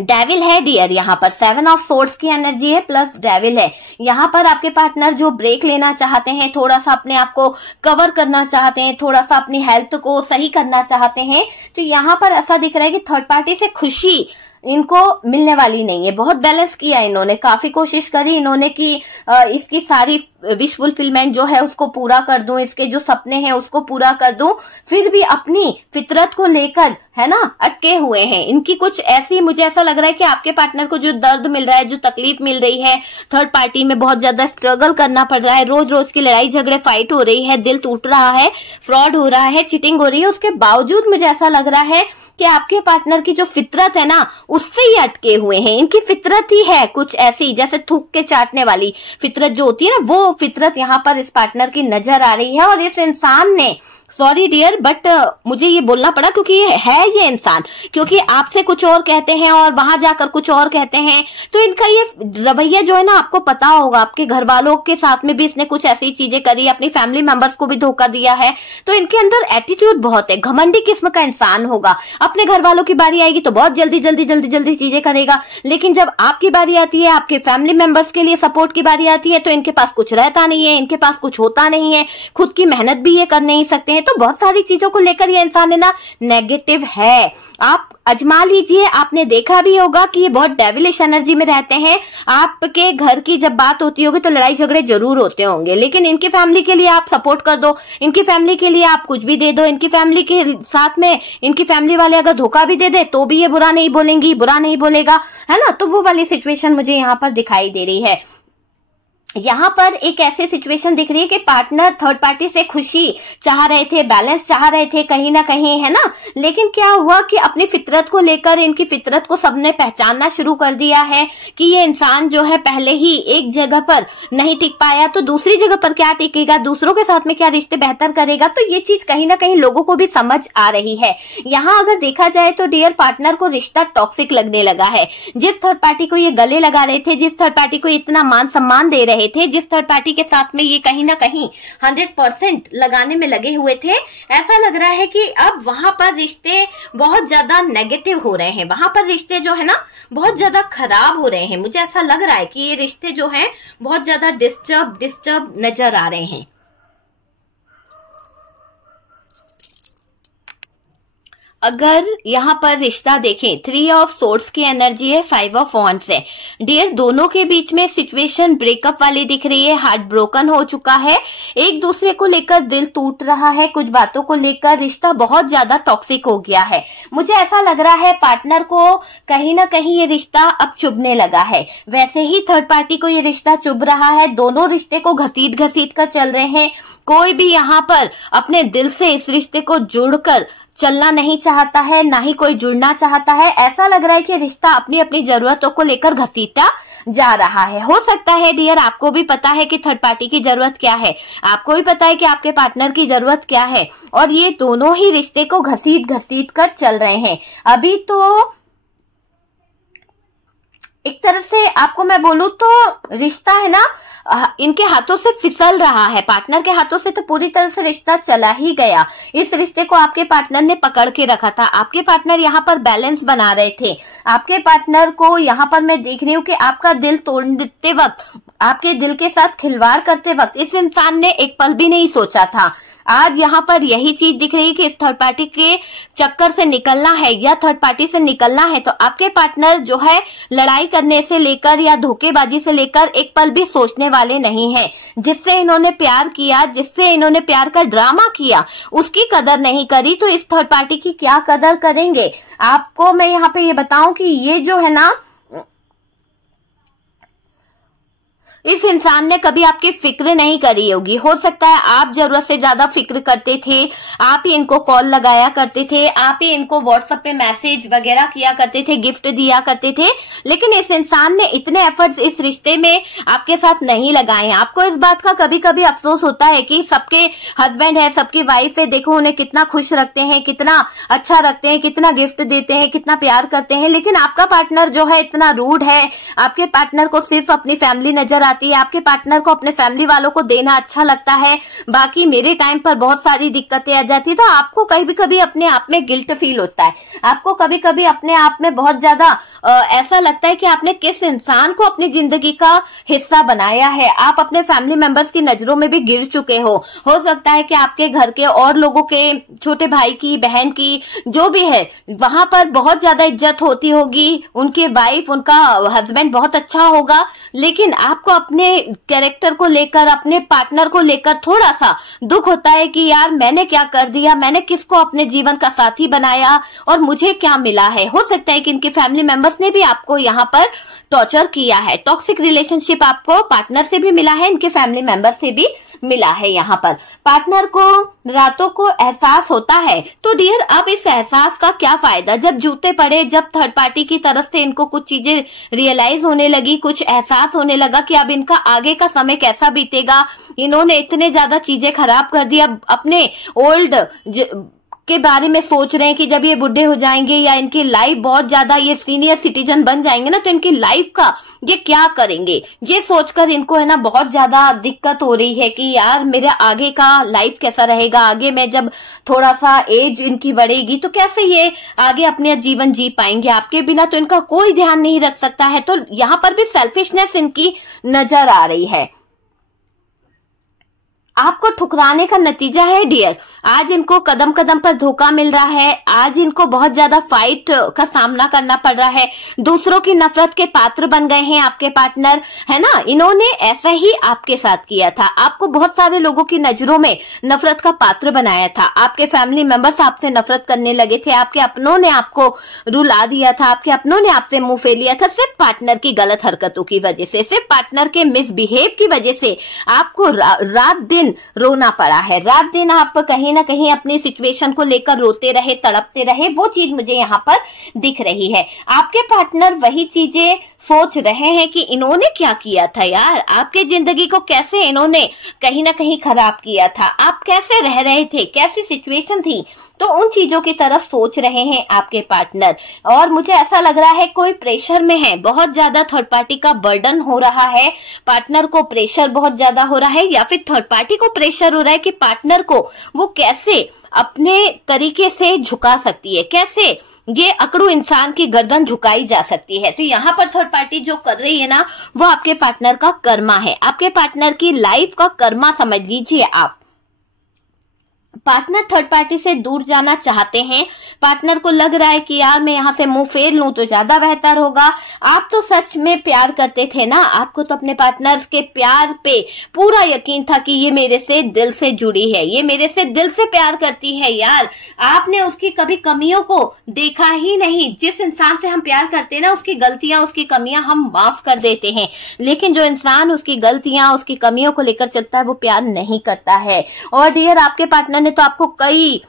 डेविल है डियर, यहाँ पर 7 ऑफ सोर्ड्स की एनर्जी है प्लस डेविल है। यहाँ पर आपके पार्टनर जो ब्रेक लेना चाहते हैं, थोड़ा सा अपने आप को कवर करना चाहते हैं, थोड़ा सा अपनी हेल्थ को सही करना चाहते हैं, तो यहाँ पर ऐसा दिख रहा है कि थर्ड पार्टी से खुशी इनको मिलने वाली नहीं है। बहुत बैलेंस किया इन्होंने, काफी कोशिश करी इन्होंने कि इसकी सारी विश फुलफिलमेंट जो है उसको पूरा कर दूं, इसके जो सपने हैं उसको पूरा कर दूं, फिर भी अपनी फितरत को लेकर है ना अटके हुए हैं। इनकी कुछ ऐसी, मुझे ऐसा लग रहा है कि आपके पार्टनर को जो दर्द मिल रहा है, जो तकलीफ मिल रही है, थर्ड पार्टी में बहुत ज्यादा स्ट्रगल करना पड़ रहा है, रोज रोज की लड़ाई झगड़े फाइट हो रही है, दिल टूट रहा है, फ्रॉड हो रहा है, चीटिंग हो रही है, उसके बावजूद मुझे ऐसा लग रहा है कि आपके पार्टनर की जो फितरत है ना उससे ही अटके हुए हैं। इनकी फितरत ही है कुछ ऐसी, जैसे थूक के चाटने वाली फितरत जो होती है ना, वो फितरत यहाँ पर इस पार्टनर की नजर आ रही है। और इस इंसान ने, सॉरी डियर बट मुझे ये बोलना पड़ा क्योंकि ये इंसान, क्योंकि आपसे कुछ और कहते हैं और वहां जाकर कुछ और कहते हैं, तो इनका ये रवैया जो है ना, आपको पता होगा आपके घर वालों के साथ में भी इसने कुछ ऐसी चीजें करी, अपनी फैमिली मेंबर्स को भी धोखा दिया है। तो इनके अंदर एटीट्यूड बहुत है, घमंडी किस्म का इंसान होगा। अपने घर वालों की बारी आएगी तो बहुत जल्दी जल्दी जल्दी जल्दी चीजें करेगा, लेकिन जब आपकी बारी आती है, आपके फैमिली मेंबर्स के लिए सपोर्ट की बारी आती है, तो इनके पास कुछ रहता नहीं है, इनके पास कुछ होता नहीं है, खुद की मेहनत भी ये कर नहीं सकते हैं। तो बहुत सारी चीजों को लेकर ये इंसान है ना नेगेटिव है। आप अजमा लीजिए, आपने देखा भी होगा कि ये बहुत डेविलिश एनर्जी में रहते हैं। आपके घर की जब बात होती होगी तो लड़ाई झगड़े जरूर होते होंगे, लेकिन इनकी फैमिली के लिए आप सपोर्ट कर दो, इनकी फैमिली के लिए आप कुछ भी दे दो, इनकी फैमिली के साथ में इनकी फैमिली वाले अगर धोखा भी दे दे तो भी ये बुरा नहीं बोलेंगी, बुरा नहीं बोलेगा, है ना। तो वो वाली सिचुएशन मुझे यहाँ पर दिखाई दे रही है। यहाँ पर एक ऐसी सिचुएशन दिख रही है कि पार्टनर थर्ड पार्टी से खुशी चाह रहे थे, बैलेंस चाह रहे थे कहीं ना कहीं, है ना, लेकिन क्या हुआ कि अपनी फितरत को लेकर, इनकी फितरत को सबने पहचानना शुरू कर दिया है कि ये इंसान जो है पहले ही एक जगह पर नहीं टिक पाया तो दूसरी जगह पर क्या टिकेगा, दूसरों के साथ में क्या रिश्ते बेहतर करेगा। तो ये चीज कहीं ना कहीं लोगों को भी समझ आ रही है। यहाँ अगर देखा जाए तो डियर पार्टनर को रिश्ता टॉक्सिक लगने लगा है। जिस थर्ड पार्टी को ये गले लगा रहे थे, जिस थर्ड पार्टी को इतना मान सम्मान दे रहे थे, जिस थर्ड पार्टी के साथ में ये कहीं ना कहीं 100% लगाने में लगे हुए थे, ऐसा लग रहा है कि अब वहां पर रिश्ते बहुत ज्यादा नेगेटिव हो रहे हैं, वहां पर रिश्ते जो है ना बहुत ज्यादा खराब हो रहे हैं। मुझे ऐसा लग रहा है कि ये रिश्ते जो हैं बहुत ज्यादा डिस्टर्ब नजर आ रहे हैं। अगर यहाँ पर रिश्ता देखें, 3 ऑफ सोर्ड्स की एनर्जी है, 5 ऑफ वॉन्ड्स है। डियर दोनों के बीच में सिचुएशन ब्रेकअप वाली दिख रही है, हार्ट ब्रोकन हो चुका है, एक दूसरे को लेकर दिल टूट रहा है, कुछ बातों को लेकर रिश्ता बहुत ज्यादा टॉक्सिक हो गया है। मुझे ऐसा लग रहा है पार्टनर को कहीं ना कहीं ये रिश्ता अब चुभने लगा है, वैसे ही थर्ड पार्टी को ये रिश्ता चुभ रहा है। दोनों रिश्ते को घसीट कर चल रहे हैं। कोई भी यहाँ पर अपने दिल से इस रिश्ते को जुड़कर चलना नहीं चाहता है, ना ही कोई जुड़ना चाहता है। ऐसा लग रहा है कि रिश्ता अपनी अपनी जरूरतों को लेकर घसीटा जा रहा है। हो सकता है डियर आपको भी पता है कि थर्ड पार्टी की जरूरत क्या है, आपको भी पता है कि आपके पार्टनर की जरूरत क्या है, और ये दोनों ही रिश्ते को घसीट कर चल रहे हैं। अभी तो एक तरह से आपको मैं बोलूं तो रिश्ता है ना इनके हाथों से फिसल रहा है, पार्टनर के हाथों से तो पूरी तरह से रिश्ता चला ही गया। इस रिश्ते को आपके पार्टनर ने पकड़ के रखा था, आपके पार्टनर यहाँ पर बैलेंस बना रहे थे। आपके पार्टनर को यहाँ पर मैं देख रही हूँ कि आपका दिल तोड़ते वक्त, आपके दिल के साथ खिलवाड़ करते वक्त इस इंसान ने एक पल भी नहीं सोचा था। आज यहाँ पर यही चीज दिख रही है कि इस थर्ड पार्टी के चक्कर से निकलना है या थर्ड पार्टी से निकलना है तो आपके पार्टनर जो है लड़ाई करने से लेकर या धोखेबाजी से लेकर एक पल भी सोचने वाले नहीं हैं। जिससे इन्होंने प्यार किया, जिससे इन्होंने प्यार का ड्रामा किया, उसकी कदर नहीं करी, तो इस थर्ड पार्टी की क्या कदर करेंगे। आपको मैं यहाँ पे ये बताऊं कि ये जो है ना, इस इंसान ने कभी आपकी फिक्र नहीं करी होगी। हो सकता है आप जरूरत से ज्यादा फिक्र करते थे, आप ही इनको कॉल लगाया करते थे, आप ही इनको व्हाट्सएप पे मैसेज वगैरह किया करते थे, गिफ्ट दिया करते थे, लेकिन इस इंसान ने इतने एफर्ट्स इस रिश्ते में आपके साथ नहीं लगाए हैं। आपको इस बात का कभी कभी अफसोस होता है कि सबके हस्बैंड है, सबकी वाइफ है, देखो उन्हें कितना खुश रखते हैं, कितना अच्छा रखते हैं, कितना गिफ्ट देते हैं, कितना प्यार करते हैं, लेकिन आपका पार्टनर जो है इतना रूड है। आपके पार्टनर को सिर्फ अपनी फैमिली नजर आती है, आपके पार्टनर को अपने फैमिली वालों को देना अच्छा लगता है, बाकी मेरे टाइम पर बहुत सारी दिक्कतें आ जाती है, तो आपको कभी कभी अपने आप में गिल्ट फील होता है, आपको कभी कभी अपने आप में बहुत ज्यादा ऐसा लगता है कि आपने किस इंसान को अपनी जिंदगी का हिस्सा बनाया है, आप अपने फैमिली मेंबर्स की नजरों में भी गिर चुके हो सकता है कि आपके घर के और लोगों के, छोटे भाई की, बहन की, जो भी है, वहां पर बहुत ज्यादा इज्जत होती होगी, उनके वाइफ, उनका हस्बैंड बहुत अच्छा होगा, लेकिन आपको अपने कैरेक्टर को लेकर, अपने पार्टनर को लेकर थोड़ा सा दुख होता है कि यार मैंने क्या कर दिया, मैंने किसको अपने जीवन का साथी बनाया और मुझे क्या मिला है। हो सकता है कि इनके फैमिली मेंबर्स ने भी आपको यहाँ पर टॉर्चर किया है, टॉक्सिक रिलेशनशिप आपको पार्टनर से भी मिला है, इनके फैमिली मेंबर से भी मिला है। यहाँ पर पार्टनर को रातों को एहसास होता है, तो डियर अब इस एहसास का क्या फायदा, जब जूते पड़े, जब थर्ड पार्टी की तरफ से इनको कुछ चीजें रियलाइज होने लगी, कुछ एहसास होने लगा कि अब इनका आगे का समय कैसा बीतेगा, इन्होंने इतने ज्यादा चीजें खराब कर दी, अब अपने ओल्ड के बारे में सोच रहे हैं कि जब ये बुढ़े हो जाएंगे या इनकी लाइफ बहुत ज्यादा, ये सीनियर सिटीजन बन जाएंगे ना, तो इनकी लाइफ का ये क्या करेंगे, ये सोचकर इनको है ना बहुत ज्यादा दिक्कत हो रही है कि यार मेरा आगे का लाइफ कैसा रहेगा, आगे में जब थोड़ा सा एज इनकी बढ़ेगी तो कैसे ये आगे अपने जीवन जी पाएंगे, आपके बिना तो इनका कोई ध्यान नहीं रख सकता है। तो यहाँ पर भी सेल्फिशनेस इनकी नजर आ रही है। आपको ठुकराने का नतीजा है डियर, आज इनको कदम कदम पर धोखा मिल रहा है, आज इनको बहुत ज्यादा फाइट का सामना करना पड़ रहा है, दूसरों की नफरत के पात्र बन गए हैं आपके पार्टनर, है ना। इन्होंने ऐसा ही आपके साथ किया था, आपको बहुत सारे लोगों की नजरों में नफरत का पात्र बनाया था, आपके फैमिली मेंबर्स आपसे नफरत करने लगे थे, आपके अपनों ने आपको रुला दिया था, आपके अपनों ने आपसे मुंह फेर लिया था, सिर्फ पार्टनर की गलत हरकतों की वजह से, सिर्फ पार्टनर के मिसबिहेव की वजह से आपको रात दिन रोना पड़ा है, रात दिन आप कहीं ना कहीं अपनी सिचुएशन को लेकर रोते रहे, तड़पते रहे, वो चीज मुझे यहाँ पर दिख रही है। आपके पार्टनर वही चीजें सोच रहे हैं कि इन्होंने क्या किया था यार, आपके जिंदगी को कैसे इन्होंने कहीं ना कहीं खराब किया था, आप कैसे रह रहे थे, कैसी सिचुएशन थी, तो उन चीजों की तरफ सोच रहे हैं आपके पार्टनर। और मुझे ऐसा लग रहा है कोई प्रेशर में है, बहुत ज्यादा थर्ड पार्टी का बर्डन हो रहा है, पार्टनर को प्रेशर बहुत ज्यादा हो रहा है, या फिर थर्ड पार्टी को प्रेशर हो रहा है कि पार्टनर को वो कैसे अपने तरीके से झुका सकती है, कैसे ये अकड़ू इंसान की गर्दन झुकाई जा सकती है। तो यहाँ पर थर्ड पार्टी जो कर रही है ना, वो आपके पार्टनर का कर्मा है, आपके पार्टनर की लाइफ का कर्मा समझ लीजिए आप। पार्टनर थर्ड पार्टी से दूर जाना चाहते हैं, पार्टनर को लग रहा है कि यार मैं यहाँ से मुंह फेर लूं तो ज्यादा बेहतर होगा। आप तो सच में प्यार करते थे ना, आपको तो अपने पार्टनर के प्यार पे पूरा यकीन था कि ये मेरे से दिल से जुड़ी है, ये मेरे से दिल से प्यार करती है यार। आपने उसकी कभी कमियों को देखा ही नहीं। जिस इंसान से हम प्यार करते हैं ना, उसकी गलतियां, उसकी कमियां हम माफ कर देते हैं, लेकिन जो इंसान उसकी गलतियां, उसकी कमियों को लेकर चलता है, वो प्यार नहीं करता है। और डियर, आपके पार्टनर ने तो आपको कई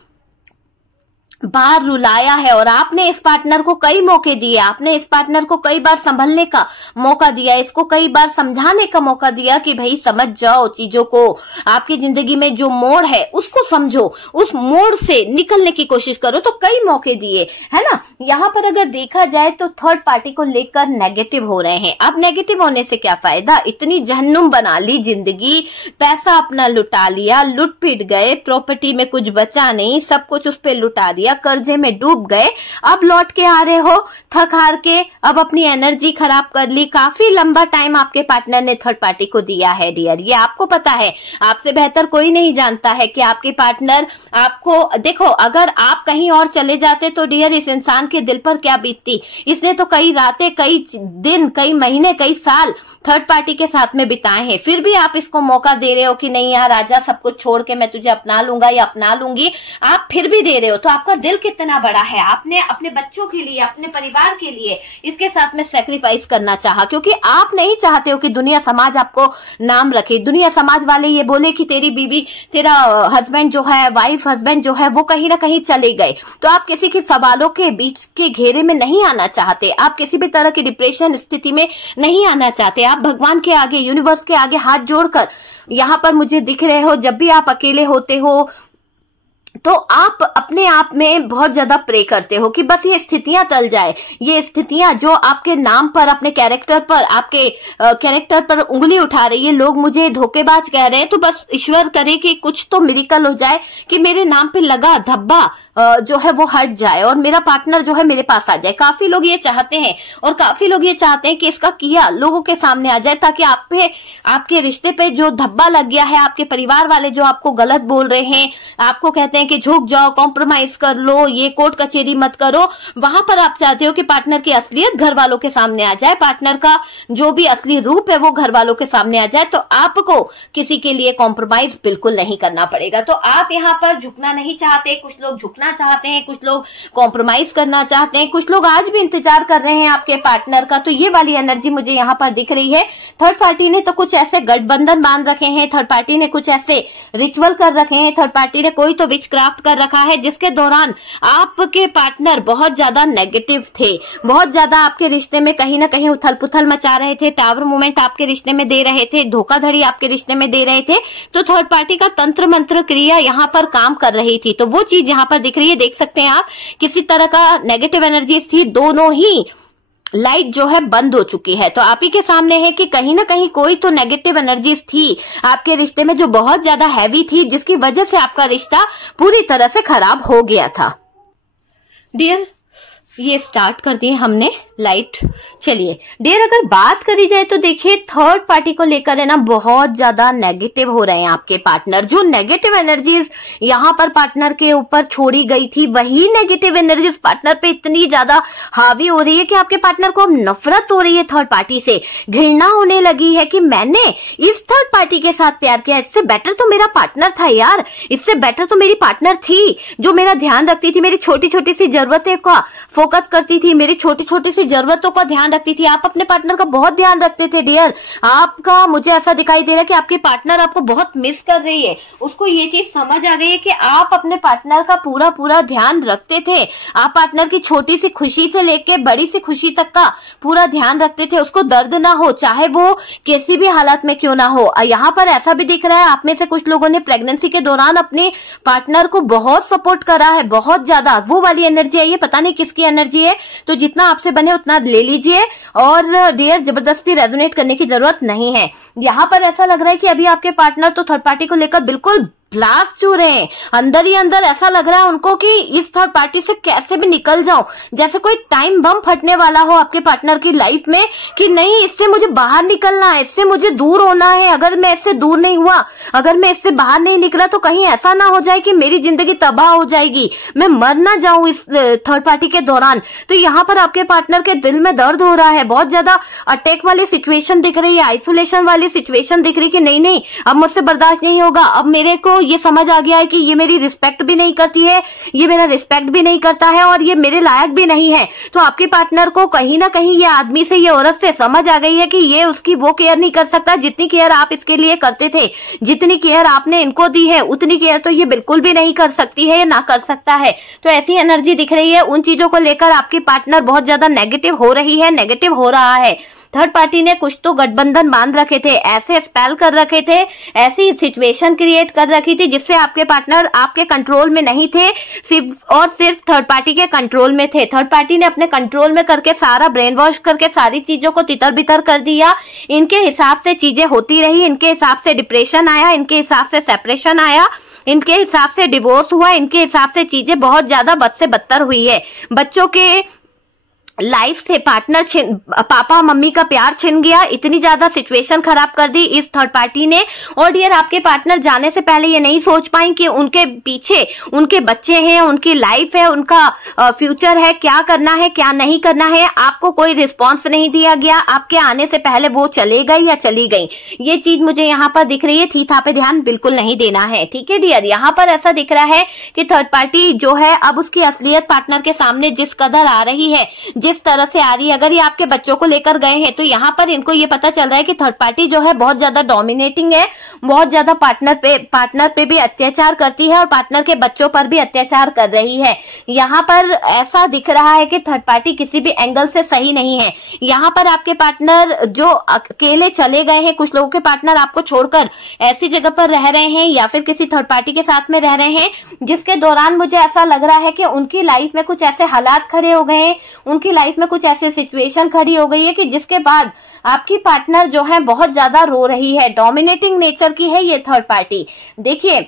बार रुलाया है और आपने इस पार्टनर को कई मौके दिए, आपने इस पार्टनर को कई बार संभलने का मौका दिया, इसको कई बार समझाने का मौका दिया कि भाई समझ जाओ चीजों को, आपकी जिंदगी में जो मोड़ है उसको समझो, उस मोड़ से निकलने की कोशिश करो, तो कई मौके दिए, है ना। यहाँ पर अगर देखा जाए तो थर्ड पार्टी को लेकर नेगेटिव हो रहे हैं। अब नेगेटिव होने से क्या फायदा, इतनी जहन्नुम बना ली जिंदगी, पैसा अपना लुटा लिया, लुट पीट गए, प्रॉपर्टी में कुछ बचा नहीं, सब कुछ उस पर लुटा दिया, कर्जे में डूब गए, अब लौट के आ रहे हो थक हार के, अब अपनी एनर्जी खराब कर ली। काफी लंबा टाइम आपके पार्टनर ने थर्ड पार्टी को दिया है डियर, ये आपको पता है, आपसे बेहतर कोई नहीं जानता है कि आपके पार्टनर आपको, देखो अगर आप कहीं और चले जाते तो डियर इस इंसान के दिल पर क्या बीतती। इसने तो कई रातें, कई दिन, कई महीने, कई साल थर्ड पार्टी के साथ में बिताए हैं, फिर भी आप इसको मौका दे रहे हो कि नहीं यार आजा, सब कुछ छोड़ के मैं तुझे अपना लूंगा या अपना लूंगी, आप फिर भी दे रहे हो। तो आपका दिल कितना बड़ा है, आपने अपने बच्चों के लिए, अपने परिवार के लिए इसके साथ में सैक्रिफाइस करना चाहा, क्योंकि आप नहीं चाहते हो कि दुनिया समाज आपको नाम रखे, दुनिया समाज वाले ये बोले कि तेरी बीवी, तेरा हस्बैंड जो है, वाइफ हस्बैंड जो है वो कहीं ना कहीं चले गए। तो आप किसी के सवालों के बीच के घेरे में नहीं आना चाहते, आप किसी भी तरह की डिप्रेशन स्थिति में नहीं आना चाहते, आप भगवान के आगे, यूनिवर्स के आगे हाथ जोड़कर यहाँ पर मुझे दिख रहे हो। जब भी आप अकेले होते हो, तो आप अपने आप में बहुत ज्यादा प्रे करते हो कि बस ये स्थितियां टल जाए, ये स्थितियां जो आपके नाम पर, अपने कैरेक्टर पर, आपके कैरेक्टर पर उंगली उठा रही है, लोग मुझे धोखेबाज कह रहे हैं, तो बस ईश्वर करे कि कुछ तो मिरेकल हो जाए कि मेरे नाम पे लगा धब्बा जो है वो हट जाए और मेरा पार्टनर जो है मेरे पास आ जाए। काफी लोग ये चाहते हैं और काफी लोग ये चाहते हैं कि इसका किया लोगों के सामने आ जाए, ताकि आप पे, आपके रिश्ते पे जो धब्बा लग गया है, आपके परिवार वाले जो आपको गलत बोल रहे हैं, आपको कहते हैं कि झुक जाओ, कॉम्प्रोमाइज कर लो, ये कोर्ट कचेरी मत करो, वहां पर आप चाहते हो कि पार्टनर की असलियत घर वालों के सामने आ जाए, पार्टनर का जो भी असली रूप है वो घर वालों के सामने आ जाए। तो आपको किसी के लिए कॉम्प्रोमाइज बिल्कुल नहीं करना पड़ेगा। तो आप यहाँ पर झुकना नहीं चाहते, कुछ लोग झुकना चाहते हैं, कुछ लोग कॉम्प्रोमाइज करना चाहते हैं, कुछ लोग आज भी इंतजार कर रहे हैं आपके पार्टनर का। तो ये वाली एनर्जी मुझे यहाँ पर दिख रही है। थर्ड पार्टी ने तो कुछ ऐसे गठबंधन बांध रखे हैं, थर्ड पार्टी ने कुछ ऐसे रिचुअल कर रखे हैं, थर्ड पार्टी ने कोई तो विच क्राफ्ट कर रखा है, जिसके दौरान आपके पार्टनर बहुत ज्यादा नेगेटिव थे, बहुत ज्यादा आपके रिश्ते में कहीं ना कहीं उथल पुथल मचा रहे थे, टावर मूवमेंट आपके रिश्ते में दे रहे थे, धोखाधड़ी आपके रिश्ते में दे रहे थे। तो थर्ड पार्टी का तंत्र मंत्र क्रिया यहाँ पर काम कर रही थी। तो वो चीज यहाँ पर दिख रही है, देख सकते हैं आप, किसी तरह का नेगेटिव एनर्जी थी, दोनों ही लाइट जो है बंद हो चुकी है। तो आप ही के सामने है कि कहीं ना कहीं कोई तो नेगेटिव एनर्जीज थी आपके रिश्ते में जो बहुत ज्यादा हैवी थी, जिसकी वजह से आपका रिश्ता पूरी तरह से खराब हो गया था। डियर, ये स्टार्ट कर दिए हमने लाइट। चलिए डियर, अगर बात करी जाए तो देखिए थर्ड पार्टी को लेकर है ना बहुत ज्यादा नेगेटिव हो रहे हैं आपके पार्टनर। जो नेगेटिव एनर्जीज यहाँ पर पार्टनर के ऊपर छोड़ी गई थी, वही नेगेटिव एनर्जीज पार्टनर पे इतनी ज्यादा हावी हो रही है कि आपके पार्टनर को अब नफरत हो रही है थर्ड पार्टी से, घृणा होने लगी है कि मैंने इस थर्ड पार्टी के साथ प्यार किया, इससे बेटर तो मेरा पार्टनर था यार, इससे बेटर तो मेरी पार्टनर थी जो मेरा ध्यान रखती थी, मेरी छोटी छोटी सी जरूरतें का फोकस करती थी, मेरी छोटी छोटी सी जरूरतों का ध्यान रखती थी। आप अपने पार्टनर का बहुत ध्यान रखते थे डियर। आपका, मुझे ऐसा दिखाई दे रहा है कि आपकी पार्टनर आपको बहुत मिस कर रही है, उसको ये चीज समझ आ गई है कि आप अपने पार्टनर का पूरा पूरा ध्यान रखते थे, आप पार्टनर की छोटी सी खुशी से लेके बड़ी सी खुशी तक का पूरा ध्यान रखते थे, उसको दर्द ना हो, चाहे वो किसी भी हालत में क्यों ना हो। यहाँ पर ऐसा भी दिख रहा है आप में से कुछ लोगों ने प्रेगनेंसी के दौरान अपने पार्टनर को बहुत सपोर्ट करा है, बहुत ज्यादा। वो वाली एनर्जी है, ये पता नहीं किसकी एनर्जी है, तो जितना आपसे बने उतना ले लीजिए और डियर जबरदस्ती रेजोनेट करने की जरूरत नहीं है। यहाँ पर ऐसा लग रहा है कि अभी आपके पार्टनर तो थर्ड पार्टी को लेकर बिल्कुल ब्लास्ट हो रहे हैं, अंदर ही अंदर ऐसा लग रहा है उनको कि इस थर्ड पार्टी से कैसे भी निकल जाऊं, जैसे कोई टाइम बम फटने वाला हो आपके पार्टनर की लाइफ में कि नहीं, इससे मुझे बाहर निकलना है, इससे मुझे दूर होना है। अगर मैं इससे दूर नहीं हुआ, अगर मैं इससे बाहर नहीं निकला तो कहीं ऐसा ना हो जाए कि मेरी जिंदगी तबाह हो जाएगी, मैं मर ना जाऊं इस थर्ड पार्टी के दौरान। तो यहाँ पर आपके पार्टनर के दिल में दर्द हो रहा है, बहुत ज्यादा अटैक वाली सिचुएशन दिख रही है, आइसोलेशन वाली सिचुएशन दिख रही है कि नहीं नहीं अब मुझसे बर्दाश्त नहीं होगा, अब मेरे को ये समझ आ गया है कि ये मेरी रिस्पेक्ट भी नहीं करती है, ये मेरा रिस्पेक्ट भी नहीं करता है और ये मेरे लायक भी नहीं है। तो आपके पार्टनर को कहीं ना कहीं ये आदमी से, ये औरत से समझ आ गई है कि ये उसकी वो केयर नहीं कर सकता जितनी केयर आप इसके लिए करते थे, जितनी केयर आपने इनको दी है उतनी केयर तो ये बिल्कुल भी नहीं कर सकती है या ना कर सकता है। तो ऐसी एनर्जी दिख रही है, उन चीजों को लेकर आपकी पार्टनर बहुत ज्यादा नेगेटिव हो रही है, नेगेटिव हो रहा है। थर्ड पार्टी ने कुछ तो गठबंधन बांध रखे थे, ऐसे स्पेल कर रखे थे, ऐसी सिचुएशन क्रिएट कर रखी थी जिससे आपके पार्टनर आपके कंट्रोल में नहीं थे, सिर्फ और सिर्फ थर्ड पार्टी के कंट्रोल में थे। थर्ड पार्टी ने अपने कंट्रोल में करके सारा ब्रेन वॉश करके सारी चीजों को तितर बितर कर दिया। इनके हिसाब से चीजें होती रही, इनके हिसाब से डिप्रेशन आया, इनके हिसाब से सेपरेशन आया, इनके हिसाब से डिवोर्स हुआ, इनके हिसाब से चीजें बहुत ज्यादा बद से बदतर हुई है। बच्चों के लाइफ से पार्टनर पापा मम्मी का प्यार छिन गया, इतनी ज्यादा सिचुएशन खराब कर दी इस थर्ड पार्टी ने। और डियर आपके पार्टनर जाने से पहले ये नहीं सोच पाई कि उनके पीछे उनके बच्चे हैं, उनकी लाइफ है, उनका फ्यूचर है, क्या करना है क्या नहीं करना है। आपको कोई रिस्पॉन्स नहीं दिया गया, आपके आने से पहले वो चले गई या चली गई, ये चीज मुझे यहाँ पर दिख रही है। थी था पे ध्यान बिल्कुल नहीं देना है, ठीक है डियर। यहाँ पर ऐसा दिख रहा है कि थर्ड पार्टी जो है अब उसकी असलियत पार्टनर के सामने जिस कदर आ रही है, जिस तरह से आ रही है, अगर ये आपके बच्चों को लेकर गए हैं तो यहाँ पर इनको ये पता चल रहा है कि थर्ड पार्टी जो है बहुत ज्यादा डोमिनेटिंग है, बहुत ज्यादा पार्टनर पे भी अत्याचार करती है और पार्टनर के बच्चों पर भी अत्याचार कर रही है। यहाँ पर ऐसा दिख रहा है कि थर्ड पार्टी किसी भी एंगल से सही नहीं है। यहाँ पर आपके पार्टनर जो अकेले चले गए हैं, कुछ लोगों के पार्टनर आपको छोड़कर ऐसी जगह पर रह रहे हैं या फिर किसी थर्ड पार्टी के साथ में रह रहे हैं, जिसके दौरान मुझे ऐसा लग रहा है कि उनकी लाइफ में कुछ ऐसे हालात खड़े हो गए हैं, उनकी लाइफ में कुछ ऐसे सिचुएशन खड़ी हो गई है कि जिसके बाद आपकी पार्टनर जो है बहुत ज्यादा रो रही है। डोमिनेटिंग नेचर की है ये थर्ड पार्टी। देखिए,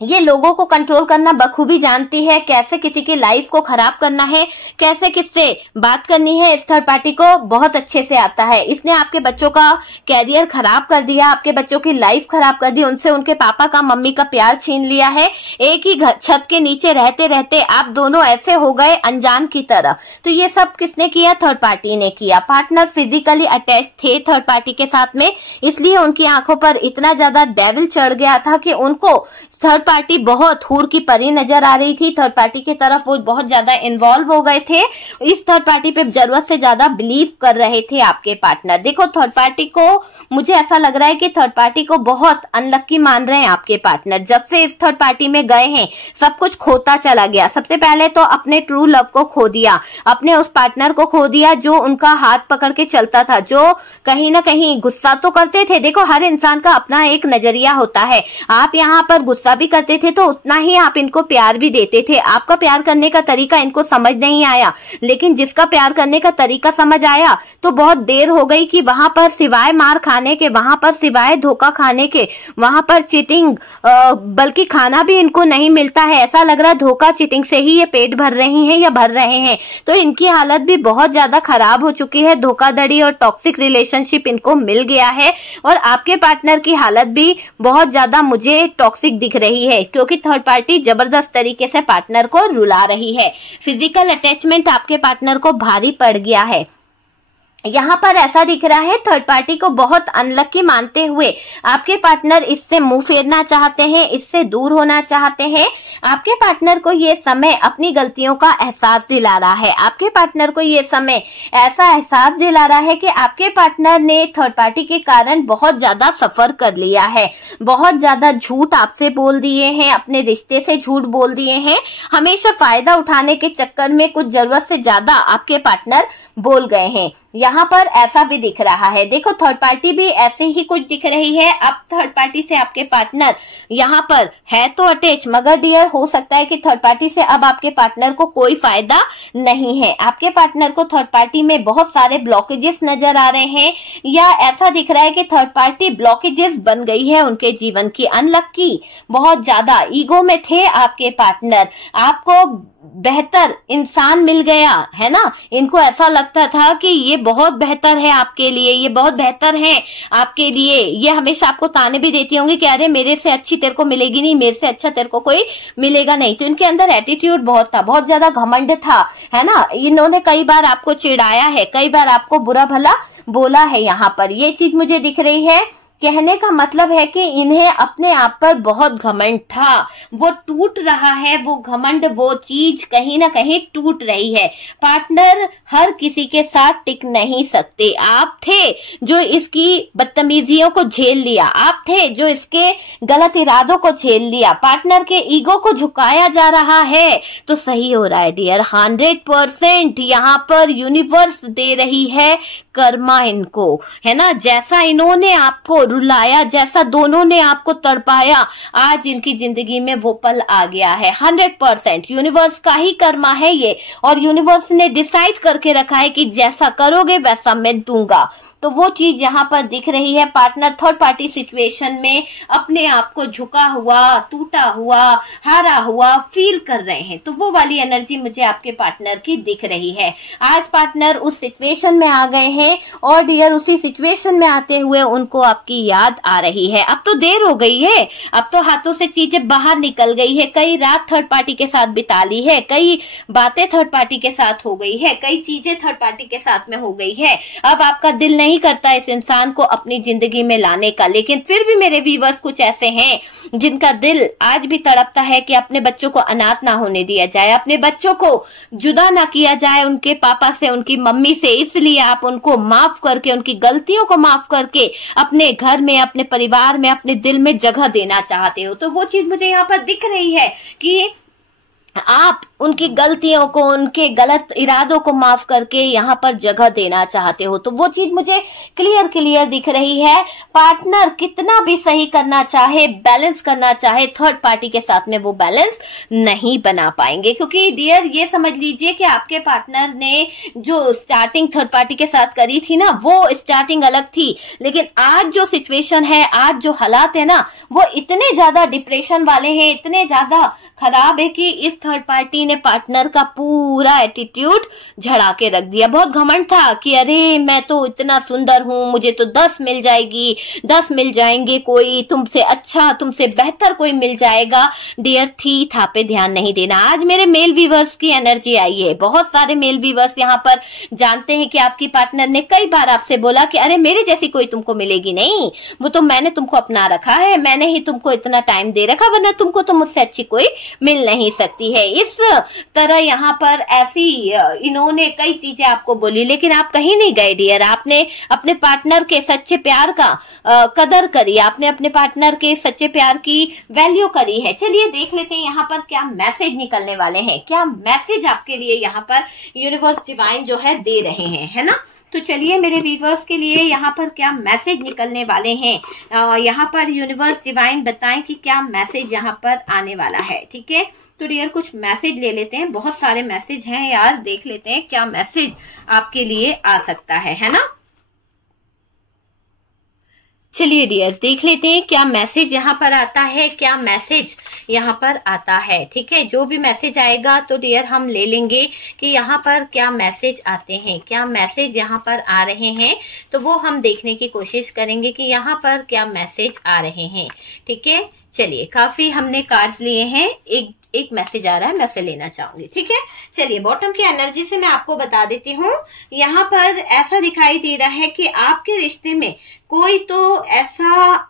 ये लोगों को कंट्रोल करना बखूबी जानती है, कैसे किसी की लाइफ को खराब करना है, कैसे किससे बात करनी है, इस थर्ड पार्टी को बहुत अच्छे से आता है। इसने आपके बच्चों का कैरियर खराब कर दिया, आपके बच्चों की लाइफ खराब कर दी, उनसे उनके पापा का, मम्मी का प्यार छीन लिया है। एक ही छत के नीचे रहते रहते आप दोनों ऐसे हो गए अनजान की तरह। तो ये सब किसने किया? थर्ड पार्टी ने किया। पार्टनर फिजिकली अटैच थे थर्ड पार्टी के साथ में, इसलिए उनकी आंखों पर इतना ज्यादा डेविल चढ़ गया था कि उनको थर्ड पार्टी बहुत हूर की परी नजर आ रही थी। थर्ड पार्टी की तरफ वो बहुत ज्यादा इन्वॉल्व हो गए थे, इस थर्ड पार्टी पे जरूरत से ज्यादा बिलीव कर रहे थे आपके पार्टनर। देखो, थर्ड पार्टी को मुझे ऐसा लग रहा है कि थर्ड पार्टी को बहुत अनलक्की मान रहे हैं आपके पार्टनर। जब से इस थर्ड पार्टी में गए हैं सब कुछ खोता चला गया। सबसे पहले तो अपने ट्रू लव को खो दिया, अपने उस पार्टनर को खो दिया जो उनका हाथ पकड़ के चलता था, जो कहीं ना कहीं गुस्सा तो करते थे। देखो, हर इंसान का अपना एक नजरिया होता है। आप यहाँ पर गुस्सा भी करते थे तो उतना ही आप इनको प्यार भी देते थे। आपका प्यार करने का तरीका इनको समझ नहीं आया, लेकिन जिसका प्यार करने का तरीका समझ आया तो बहुत देर हो गई कि वहां पर सिवाय मार खाने के, वहां पर सिवाय धोखा खाने के, वहां पर चीटिंग, बल्कि खाना भी इनको नहीं मिलता है। ऐसा लग रहा है धोखा चीटिंग से ही ये पेट भर रही हैं या भर रहे हैं। तो इनकी हालत भी बहुत ज्यादा खराब हो चुकी है। धोखाधड़ी और टॉक्सिक रिलेशनशिप इनको मिल गया है और आपके पार्टनर की हालत भी बहुत ज्यादा मुझे टॉक्सिक दिख रही है, क्योंकि थर्ड पार्टी जबरदस्त तरीके से पार्टनर को रुला रही है। फिजिकल अटैचमेंट आपके पार्टनर को भारी पड़ गया है। यहाँ पर ऐसा दिख रहा है थर्ड पार्टी को बहुत अनलकी मानते हुए आपके पार्टनर इससे मुंह फेरना चाहते हैं, इससे दूर होना चाहते हैं। आपके पार्टनर को ये समय अपनी गलतियों का एहसास दिला रहा है। आपके पार्टनर को ये समय ऐसा एहसास दिला रहा है कि आपके पार्टनर ने थर्ड पार्टी के कारण बहुत ज्यादा सफर कर लिया है, बहुत ज्यादा झूठ आपसे बोल दिए हैं, अपने रिश्ते से झूठ बोल दिए हैं। हमेशा फायदा उठाने के चक्कर में कुछ जरूरत से ज्यादा आपके पार्टनर बोल गए हैं। यहाँ पर ऐसा भी दिख रहा है। देखो, थर्ड पार्टी भी ऐसे ही कुछ दिख रही है। अब थर्ड पार्टी से आपके पार्टनर यहाँ पर है तो अटैच, मगर डियर हो सकता है कि थर्ड पार्टी से अब आपके पार्टनर को कोई फायदा नहीं है। आपके पार्टनर को थर्ड पार्टी में बहुत सारे ब्लॉकेजेस नजर आ रहे हैं, या ऐसा दिख रहा है कि थर्ड पार्टी ब्लॉकेजेस बन गई है उनके जीवन की। अनलक्की, बहुत ज्यादा ईगो में थे आपके पार्टनर। आपको बेहतर इंसान मिल गया है ना, इनको ऐसा लगता था कि ये बहुत बेहतर है आपके लिए, ये बहुत बेहतर है आपके लिए। ये हमेशा आपको ताने भी देती होंगी कि अरे मेरे से अच्छी तेरे को मिलेगी नहीं, मेरे से अच्छा तेरे को कोई मिलेगा नहीं। तो इनके अंदर एटीट्यूड बहुत था, बहुत ज्यादा घमंड था, है ना। इन्होंने कई बार आपको चिढ़ाया है, कई बार आपको बुरा भला बोला है। यहाँ पर ये चीज मुझे दिख रही है। कहने का मतलब है कि इन्हें अपने आप पर बहुत घमंड था, वो टूट रहा है। वो घमंड, वो चीज कहीं ना कहीं टूट रही है। पार्टनर हर किसी के साथ टिक नहीं सकते। आप थे जो इसकी बदतमीजियों को झेल लिया, आप थे जो इसके गलत इरादों को झेल लिया। पार्टनर के ईगो को झुकाया जा रहा है तो सही हो रहा है डियर। 100% यहाँ पर यूनिवर्स दे रही है कर्मा इनको, है ना। जैसा इन्होंने आपको रुलाया, जैसा दोनों ने आपको तड़पाया, आज इनकी जिंदगी में वो पल आ गया है। 100% यूनिवर्स का ही कर्मा है ये, और यूनिवर्स ने डिसाइड करके रखा है कि जैसा करोगे वैसा मैं दूंगा। तो वो चीज यहाँ पर दिख रही है। पार्टनर थर्ड पार्टी सिचुएशन में अपने आप को झुका हुआ, टूटा हुआ, हारा हुआ फील कर रहे हैं। तो वो वाली एनर्जी मुझे आपके पार्टनर की दिख रही है। आज पार्टनर उस सिचुएशन में आ गए हैं और डियर उसी सिचुएशन में आते हुए उनको आपकी याद आ रही है। अब तो देर हो गई है, अब तो हाथों से चीजें बाहर निकल गई है। कई रात थर्ड पार्टी के साथ बिता ली है, कई बातें थर्ड पार्टी के साथ हो गई है, कई चीजें थर्ड पार्टी के साथ में हो गई है। अब आपका दिल नहीं नहीं करता इस इंसान को अपनी जिंदगी में लाने का। लेकिन फिर भी मेरे व्यूअर्स कुछ ऐसे हैं जिनका दिल आज भी तड़पता है कि अपने बच्चों को अनाथ ना होने दिया जाए, अपने बच्चों को जुदा ना किया जाए उनके पापा से, उनकी मम्मी से। इसलिए आप उनको माफ करके, उनकी गलतियों को माफ करके अपने घर में, अपने परिवार में, अपने दिल में जगह देना चाहते हो। तो वो चीज मुझे यहाँ पर दिख रही है कि आप उनकी गलतियों को, उनके गलत इरादों को माफ करके यहाँ पर जगह देना चाहते हो। तो वो चीज मुझे क्लियर दिख रही है। पार्टनर कितना भी सही करना चाहे, बैलेंस करना चाहे, थर्ड पार्टी के साथ में वो बैलेंस नहीं बना पाएंगे। क्योंकि डियर ये समझ लीजिए कि आपके पार्टनर ने जो स्टार्टिंग थर्ड पार्टी के साथ करी थी ना, वो स्टार्टिंग अलग थी। लेकिन आज जो सिचुएशन है, आज जो हालात है ना, वो इतने ज्यादा डिप्रेशन वाले हैं, इतने ज्यादा खराब है कि इस थर्ड पार्टी ने पार्टनर का पूरा एटीट्यूड झड़ा के रख दिया। बहुत घमंड था कि अरे मैं तो इतना सुंदर हूं, मुझे तो 10 मिल जाएगी, 10 मिल जाएंगे, कोई तुमसे अच्छा, तुमसे बेहतर कोई मिल जाएगा। डियर थी था पे ध्यान नहीं देना। आज मेरे मेल व्यूअर्स की एनर्जी आई है। बहुत सारे मेल व्यूअर्स यहाँ पर जानते हैं कि आपकी पार्टनर ने कई बार आपसे बोला कि अरे मेरे जैसी कोई तुमको मिलेगी नहीं, वो तो मैंने तुमको अपना रखा है, मैंने ही तुमको इतना टाइम दे रखा, वरना तुमको तो मुझसे अच्छी कोई मिल नहीं सकती है। इस तरह यहाँ पर ऐसी इन्होंने कई चीजें आपको बोली, लेकिन आप कहीं नहीं गए डियर। आपने अपने पार्टनर के सच्चे प्यार का कदर करी, आपने अपने पार्टनर के सच्चे प्यार की वैल्यू करी है। चलिए देख लेते हैं यहाँ पर क्या मैसेज निकलने वाले हैं, क्या मैसेज आपके लिए यहाँ पर यूनिवर्स डिवाइन जो है दे रहे हैं, है ना। तो चलिए मेरे व्यूअर्स के लिए यहाँ पर क्या मैसेज निकलने वाले हैं, यहाँ पर यूनिवर्स डिवाइन बताएं कि क्या मैसेज यहाँ पर आने वाला है। ठीक है, तो डियर कुछ मैसेज ले लेते हैं। बहुत सारे मैसेज हैं यार, देख लेते हैं क्या मैसेज आपके लिए आ सकता है ना। चलिए डियर देख लेते हैं क्या मैसेज यहाँ पर आता है, क्या मैसेज यहाँ पर आता है। ठीक है, जो भी मैसेज आएगा तो डियर हम ले लेंगे कि यहाँ पर क्या मैसेज आते हैं, क्या मैसेज यहाँ पर आ रहे हैं, तो वो हम देखने की कोशिश करेंगे कि यहाँ पर क्या मैसेज आ रहे हैं। ठीक है, चलिए काफी हमने कार्ड्स लिए हैं, एक मैसेज आ रहा है, मैं उसे लेना चाहूंगी। ठीक है, चलिए बॉटम की एनर्जी से मैं आपको बता देती हूँ। यहाँ पर ऐसा दिखाई दे रहा है कि आपके रिश्ते में कोई तो ऐसा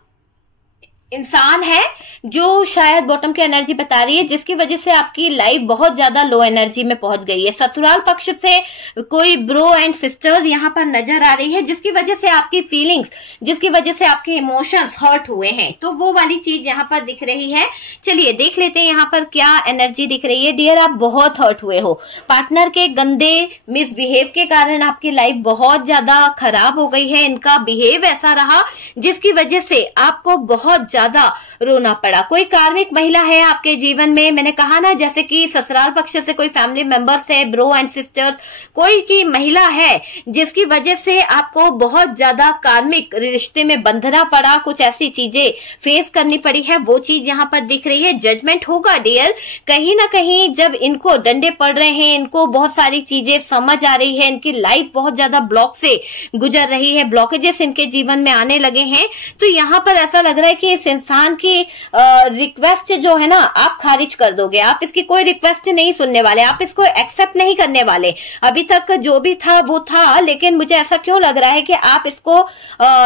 इंसान है जो शायद बॉटम की एनर्जी बता रही है जिसकी वजह से आपकी लाइफ बहुत ज्यादा लो एनर्जी में पहुंच गई है। ससुराल पक्ष से कोई ब्रो एंड सिस्टर यहाँ पर नजर आ रही है जिसकी वजह से आपकी फीलिंग्स, जिसकी वजह से आपके इमोशंस हर्ट हुए हैं, तो वो वाली चीज यहाँ पर दिख रही है। चलिए देख लेते हैं यहाँ पर क्या एनर्जी दिख रही है। डियर आप बहुत हर्ट हुए हो, पार्टनर के गंदे मिसबिहेव के कारण आपकी लाइफ बहुत ज्यादा खराब हो गई है। इनका बिहेव ऐसा रहा जिसकी वजह से आपको बहुत ज्यादा रोना पड़ा। कोई कार्मिक महिला है आपके जीवन में, मैंने कहा ना, जैसे कि ससुराल पक्ष से कोई फैमिली मेंबर्स है, ब्रो एंड सिस्टर्स, कोई की महिला है जिसकी वजह से आपको बहुत ज्यादा कार्मिक रिश्ते में बंधना पड़ा, कुछ ऐसी चीजें फेस करनी पड़ी है, वो चीज यहाँ पर दिख रही है। जजमेंट होगा डियर, कहीं ना कहीं जब इनको डंडे पड़ रहे हैं, इनको बहुत सारी चीजें समझ आ रही है, इनकी लाइफ बहुत ज्यादा ब्लॉक से गुजर रही है, ब्लॉकेजेस इनके जीवन में आने लगे हैं, तो यहाँ पर ऐसा लग रहा है कि इस इंसान की रिक्वेस्ट जो है ना आप खारिज कर दोगे। आप इसकी कोई रिक्वेस्ट नहीं सुनने वाले, आप इसको एक्सेप्ट नहीं करने वाले। अभी तक जो भी था वो था, लेकिन मुझे ऐसा क्यों लग रहा है कि आप इसको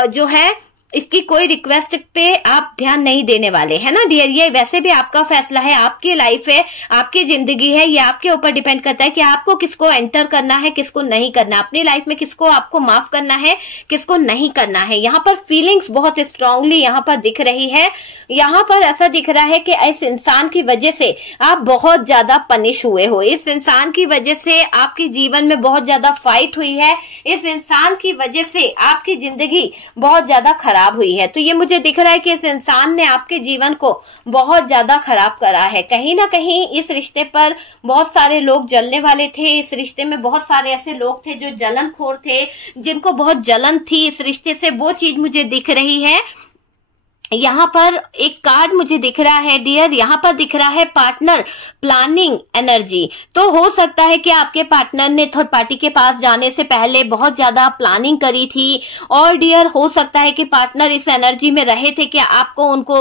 जो है इसकी कोई रिक्वेस्ट पे आप ध्यान नहीं देने वाले, है ना डियर। ये वैसे भी आपका फैसला है, आपकी लाइफ है, आपकी जिंदगी है, ये आपके ऊपर डिपेंड करता है कि आपको किसको एंटर करना है, किसको नहीं करना, अपनी लाइफ में किसको आपको माफ करना है, किसको नहीं करना है। यहाँ पर फीलिंग्स बहुत स्ट्रांगली यहाँ पर दिख रही है। यहाँ पर ऐसा दिख रहा है कि इस इंसान की वजह से आप बहुत ज्यादा पनिश हुए हो, इस इंसान की वजह से आपके जीवन में बहुत ज्यादा फाइट हुई है, इस इंसान की वजह से आपकी जिंदगी बहुत ज्यादा खराब हुई है। तो ये मुझे दिख रहा है कि इस इंसान ने आपके जीवन को बहुत ज्यादा खराब करा है। कहीं ना कहीं इस रिश्ते पर बहुत सारे लोग जलने वाले थे, इस रिश्ते में बहुत सारे ऐसे लोग थे जो जलनखोर थे, जिनको बहुत जलन थी इस रिश्ते से, वो चीज मुझे दिख रही है। यहाँ पर एक कार्ड मुझे दिख रहा है डियर, यहाँ पर दिख रहा है पार्टनर प्लानिंग एनर्जी। तो हो सकता है कि आपके पार्टनर ने थर्ड पार्टी के पास जाने से पहले बहुत ज्यादा प्लानिंग करी थी, और डियर हो सकता है कि पार्टनर इस एनर्जी में रहे थे कि आपको उनको